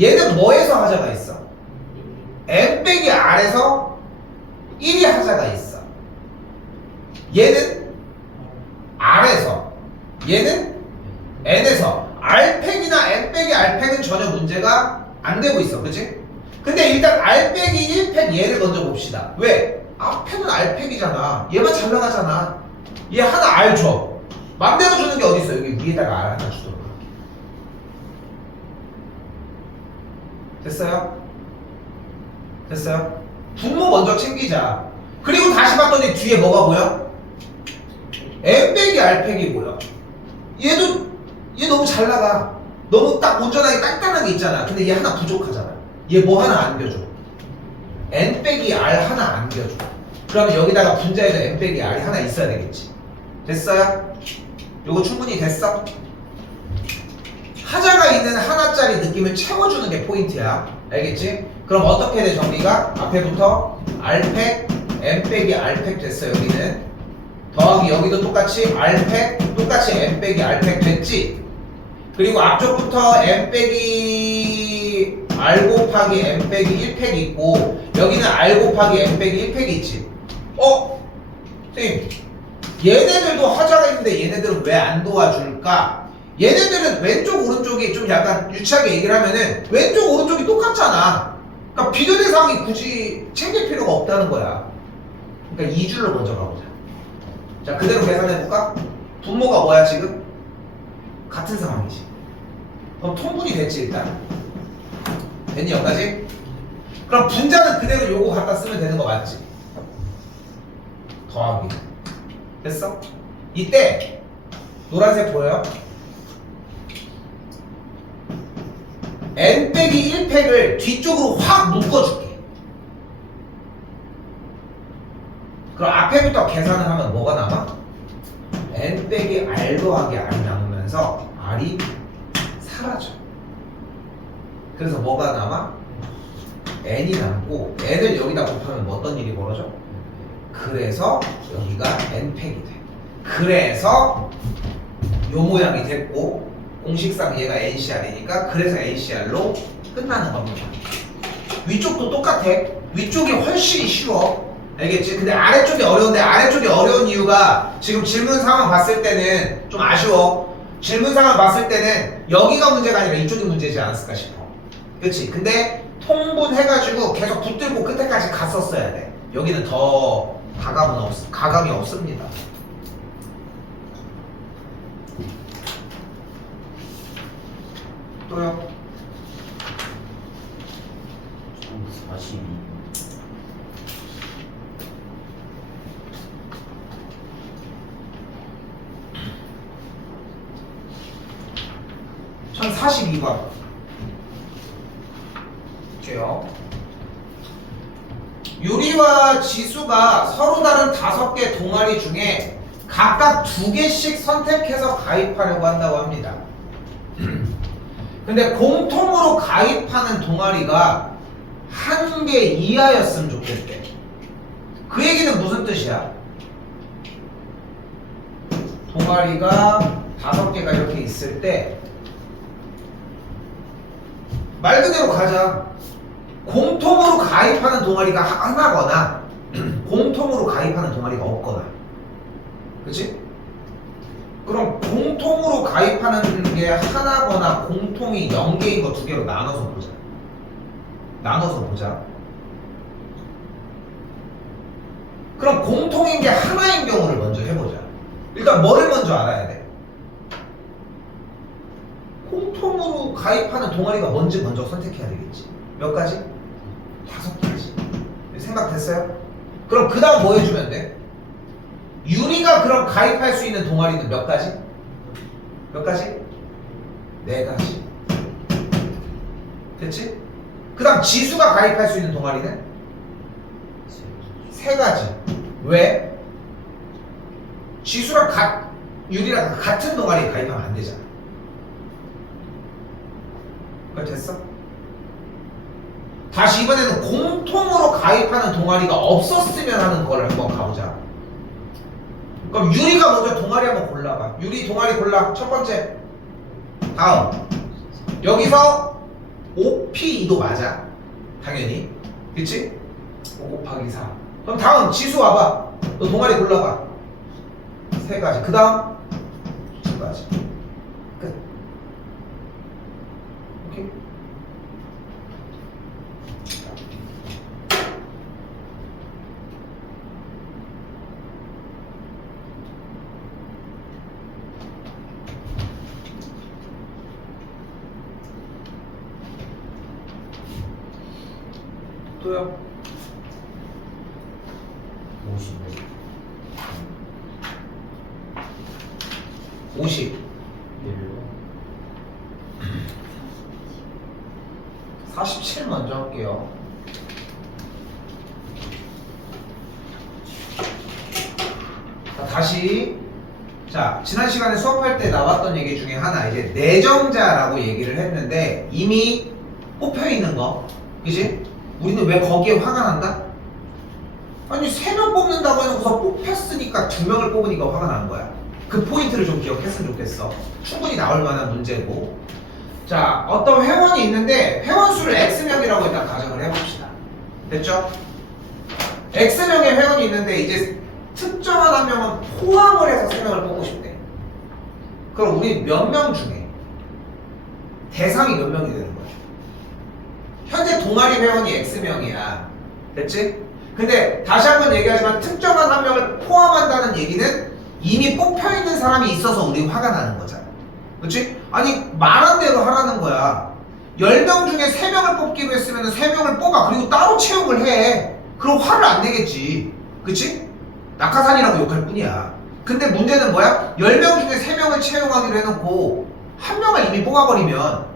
얘는 뭐에서 하자가 있어? n 빼기 r에서 1이 하자가 있어. 얘는 r에서 얘는 n에서 r팩이나 n 빼기 r팩은 전혀 문제가 안 되고 있어. 그치? 근데 일단 r 빼기 1팩 얘를 먼저 봅시다. 왜? 앞에는 r팩이잖아. 얘만 잘 나가잖아. 얘 하나 r 줘. 맘대로 주는 게 어딨어. 여기 위에다가 r 하나 주도록 할게. 됐어요? 됐어요? 분모 먼저 챙기자. 그리고 다시 봤더니 뒤에 뭐가 보여? n 빼기 r팩이 보여. 얘 너무 잘 나가. 너무 딱 온전하게 단단하게 있잖아. 근데 얘 하나 부족하잖아. 얘 뭐 하나 안겨줘. n 빼기 r 하나 안겨줘. 그러면 여기다가 분자에서 n 빼기 r이 하나 있어야 되겠지. 됐어요? 요거 충분히 됐어? 하자가 있는 하나짜리 느낌을 채워주는 게 포인트야. 알겠지? 그럼 어떻게 돼 정리가? 앞에부터 r팩 n 빼기 r팩 됐어. 여기는 더하기 여기도 똑같이 r팩 똑같이 n 빼기 r팩 됐지? 그리고 앞쪽부터 n 빼기 r 곱하기 n 빼기 1팩이 있고 여기는 r 곱하기 n 빼기 1팩이 있지. 선생님 얘네들도 하자가 있는데 얘네들은 왜 안 도와줄까? 얘네들은 왼쪽 오른쪽이 좀 약간 유치하게 얘기를 하면은 왼쪽 오른쪽이 똑같잖아. 그러니까 비교 대상이 굳이 챙길 필요가 없다는 거야. 그러니까 2줄로 먼저 가보자. 자, 그대로 계산해볼까? 분모가 뭐야 지금? 같은 상황이지. 그럼 통분이 됐지 일단. 됐니 여기까지? 그럼 분자는 그대로 요거 갖다 쓰면 되는 거 맞지? 더하기. 됐어? 이때 노란색 보여요? n 빼기 1팩을 뒤쪽으로 확 묶어줄게. 그럼 앞에부터 계산을 하면 뭐가 남아? n 빼기 r 더하기 r이 남으면서 r이 사라져. 그래서 뭐가 남아? n이 남고 n을 여기다 곱하면 뭐 어떤 일이 벌어져? 그래서 여기가 n팩이 돼. 그래서 요 모양이 됐고 공식상 얘가 NCR이니까 그래서 NCR로 끝나는 겁니다. 위쪽도 똑같아. 위쪽이 훨씬 쉬워. 알겠지? 근데 아래쪽이 어려운데 아래쪽이 어려운 이유가 지금 질문 상황 봤을 때는 좀 아쉬워. 질문 상황 봤을 때는 여기가 문제가 아니라 이쪽이 문제지 않았을까 싶어. 그치? 근데 통분해가지고 계속 붙들고 끝에까지 갔었어야 돼. 여기는 더 가감이 없습니다. 또요? 42. 전 42번 볼게요. 유리와 지수가 서로 다른 5개 동아리 중에 각각 2개씩 선택해서 가입하려고 한다고 합니다. 근데 공통으로 가입하는 동아리가 1개 이하였으면 좋겠대. 그 얘기는 무슨 뜻이야? 동아리가 5개가 이렇게 있을 때 말 그대로 가자. 공통으로 가입하는 동아리가 하나거나 공통으로 가입하는 동아리가 없거나, 그치? 그럼 공통으로 가입하는 게 하나거나 공통이 0개인 거 2개로 나눠서 보자. 그럼 공통인 게 하나인 경우를 먼저 해보자. 일단 뭐를 먼저 알아야 돼? 공통으로 가입하는 동아리가 뭔지 먼저 선택해야 되겠지. 몇 가지? 5가지. 생각됐어요? 그럼 그 다음 뭐 해주면 돼? 유리가 그럼 가입할 수 있는 동아리는 몇 가지? 몇 가지? 4가지. 됐지? 그 다음 지수가 가입할 수 있는 동아리는? 3가지. 왜? 지수랑 유리랑 같은 동아리에 가입하면 안 되잖아. 그래 됐어? 다시 이번에는 공통으로 가입하는 동아리가 없었으면 하는 거를 한번 가보자. 그럼 유리가 먼저 동아리 한번 골라봐. 유리 동아리 골라. 첫 번째. 다음. 여기서 5P2도 맞아. 당연히. 그치? 5 곱하기 4. 그럼 다음 지수 와봐. 너 동아리 골라봐. 3가지. 그 다음 2가지. 끝. 오케이? 또요? 50. 47 먼저 할게요. 자, 다시. 자, 지난 시간에 수업할 때 나왔던 얘기 중에 하나, 이제 내정자라고 얘기를 했는데 이미 뽑혀 있는 거, 그지? 우리는 왜 거기에 화가 난다? 아니 3명 뽑는다고 해놓고서 뽑혔으니까 2명을 뽑으니까 화가 난 거야. 그 포인트를 좀 기억했으면 좋겠어. 충분히 나올 만한 문제고. 자, 어떤 회원이 있는데 회원 수를 X명이라고 일단 가정을 해봅시다. 됐죠? X명의 회원이 있는데 이제 특정한 한 명은 포함을 해서 3명을 뽑고 싶대. 그럼 우리 몇 명 중에 대상이 몇 명이 되는 거야? 현재 동아리 회원이 X명이야. 됐지? 근데 다시 한번 얘기하지만 특정한 한 명을 포함한다는 얘기는 이미 뽑혀있는 사람이 있어서 우리 화가 나는 거잖아. 그치? 아니 말한 대로 하라는 거야. 10명 중에 3명을 뽑기로 했으면 3명을 뽑아. 그리고 따로 채용을 해. 그럼 화를 안 내겠지. 그치? 낙하산이라고 욕할 뿐이야. 근데 문제는 뭐야? 10명 중에 3명을 채용하기로 해놓고 1명을 이미 뽑아버리면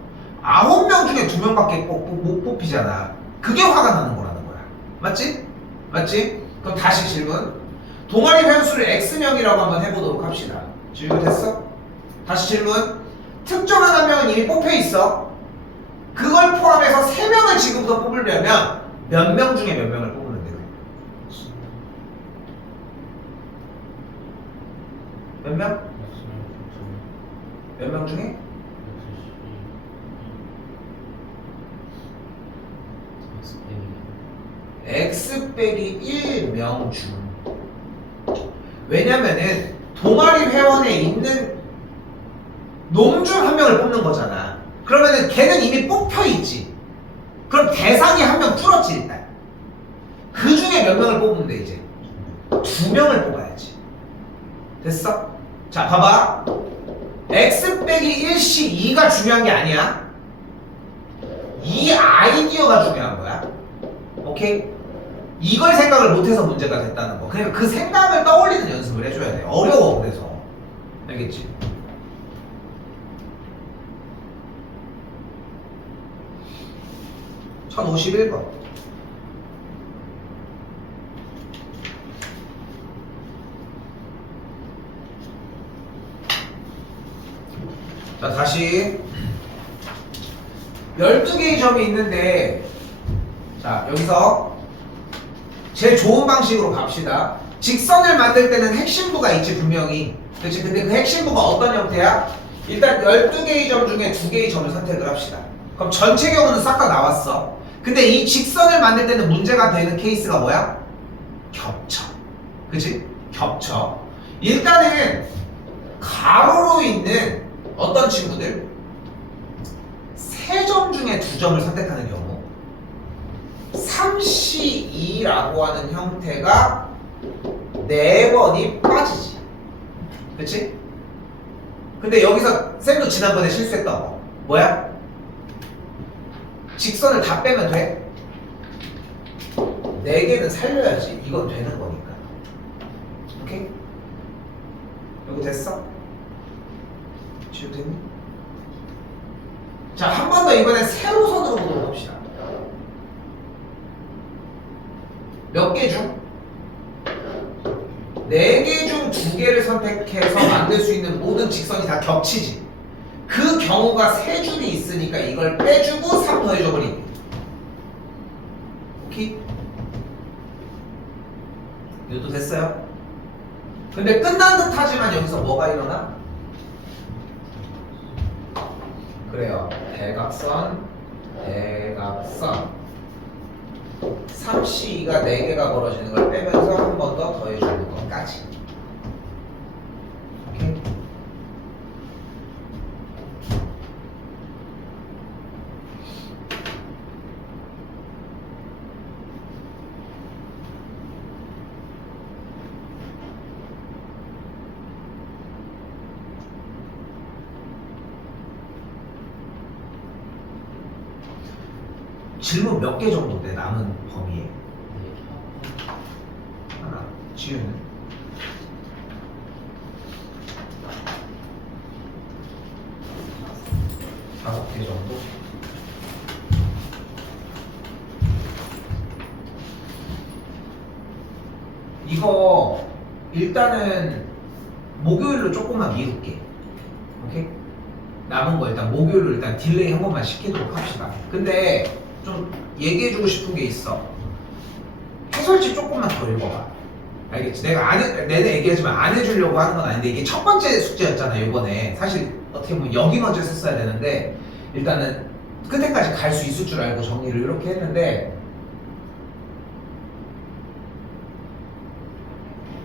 9명 중에 2명밖에 못 뽑히잖아. 그게 화가 나는 거라는 거야. 맞지? 맞지? 그럼 다시 질문. 동아리 회원수를 X명이라고 한번 해보도록 합시다. 질문 됐어? 다시 질문. 특정한 한 명은 이미 뽑혀 있어. 그걸 포함해서 3명을 지금부터 뽑으려면 몇 명 중에 몇 명을 뽑으면 돼요? 몇 명? 몇 명 중에? X 빼기 1명 중. 왜냐면은 동아리 회원에 있는 놈 중 한 명을 뽑는 거잖아. 그러면은 걔는 이미 뽑혀 있지. 그럼 대상이 한 명 줄었지 일단. 그 중에 몇 명을 뽑으면 돼 이제? 2명을 뽑아야지. 됐어? 자 봐봐. X 빼기 1시 2가 중요한 게 아니야. 이 아이디어가 중요한 거야. 오케이? 이걸 생각을 못해서 문제가 됐다는 거. 그러니까 그 생각을 떠올리는 연습을 해줘야 돼. 어려워 그래서. 알겠지? (1051번) 자 다시 12개의 점이 있는데 자 여기서 제일 좋은 방식으로 갑시다. 직선을 만들 때는 핵심부가 있지 분명히. 그렇지? 근데 그 핵심부가 어떤 형태야? 일단 12개의 점 중에 2개의 점을 선택을 합시다. 그럼 전체 경우는 싹 다 나왔어. 근데 이 직선을 만들 때는 문제가 되는 케이스가 뭐야? 겹쳐. 그치? 겹쳐. 일단은 가로로 있는 어떤 친구들 3점 중에 2점을 선택하는 경우 3C2라고 하는 형태가 4번이 빠지지. 그치? 근데 여기서 쌤도 지난번에 실수했던 거 뭐야? 직선을 다 빼면 돼? 4개는 살려야지. 이건 되는 거니까. 오케이? 이거 됐어? 지우됐니? 자, 한 번 더 이번엔 세로선으로 보도록 합시다. 몇 개 중? 4개 중 2개를 선택해서 만들 수 있는 모든 직선이 다 겹치지. 그 경우가 3줄이 있으니까 이걸 빼주고 3 더해줘버리기. 오케이? 이것도 됐어요? 근데 끝난 듯 하지만 여기서 뭐가 일어나? 그래요. 대각선, 대각선. 3C2가 4개가 벌어지는 걸 빼면서 한 번 더 더해주는 것까지. 오케이? 질문 몇 개 정도 돼 남은 범위에? 하나, 지우는? 다섯 개 정도? 이거 일단은 목요일로 조금만 미룰게. 오케이? 남은 거 일단 목요일로 일단 딜레이 한 번만 시키도록 합시다. 근데 좀 얘기해주고 싶은 게 있어. 해설지 조금만 더 읽어봐. 알겠지? 내가 내내 얘기하지만 안 해주려고 하는 건 아닌데 이게 첫 번째 숙제였잖아 이번에. 사실 어떻게 보면 여기 먼저 했어야 되는데 일단은 끝에까지 갈 수 있을 줄 알고 정리를 이렇게 했는데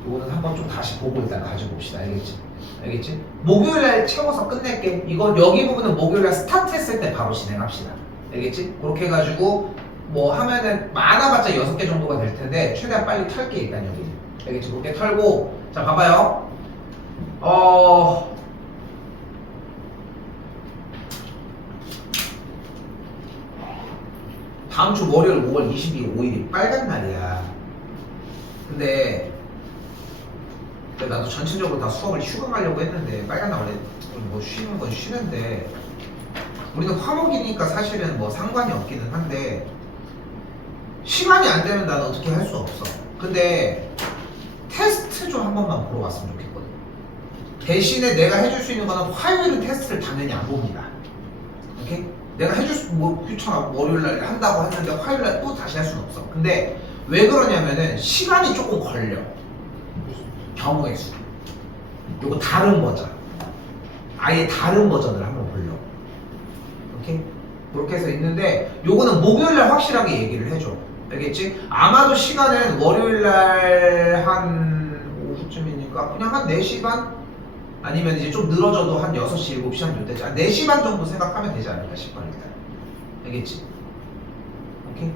이거는 한번 좀 다시 보고 일단 가지고 봅시다. 알겠지? 알겠지? 목요일날 채워서 끝낼게. 이건 여기 부분은 목요일날 스타트 했을 때 바로 진행합시다. 알겠지? 그렇게 해가지고 뭐 하면은 많아봤자 6개 정도가 될 텐데 최대한 빨리 털게 일단 여기. 알겠지? 그렇게 털고 자 봐봐요. 다음 주 월요일 5월 22일 5일이 빨간 날이야. 근데 나도 전체적으로 다 수업을 휴가 가려고 했는데 빨간 날 원래 뭐 쉬는 건 쉬는데 우리는 화목이니까 사실은 뭐 상관이 없기는 한데 시간이 안 되면 나는 어떻게 할 수 없어. 근데 테스트 좀 한 번만 보러 왔으면 좋겠거든. 대신에 내가 해줄 수 있는 거는 화요일은 테스트를 당연히 안 봅니다. 오케이? 내가 해줄 수, 뭐, 귀찮아. 월요일날 한다고 했는데 화요일날 또 다시 할 수는 없어. 근데 왜 그러냐면은 시간이 조금 걸려. 경우의 수. 요거 다른 버전. 아예 다른 버전을 한번 보려고. 오케이? 그렇게 해서 있는데 요거는 목요일날 확실하게 얘기를 해줘. 알겠지? 아마도 시간은 월요일날 한 오후쯤이니까 그냥 한 4시 반? 아니면 이제 좀 늘어져도 한 6시, 7시 한 요때쯤 4시 반 정도 생각하면 되지 않을까 싶어 일단. 알겠지? 오케이?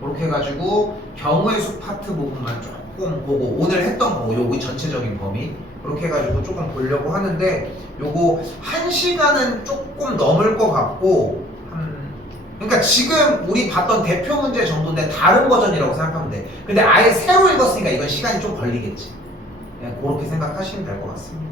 그렇게 해가지고 경우의 수 파트 부분만 조금 보고 오늘 했던 거 요거 전체적인 범위 그렇게 해가지고 조금 보려고 하는데 요거 1시간은 조금 넘을 것 같고 그러니까 지금 우리 봤던 대표 문제 정도인데 다른 버전이라고 생각하면 돼. 근데 아예 새로 읽었으니까 이건 시간이 좀 걸리겠지. 그냥 그렇게 생각하시면 될 것 같습니다.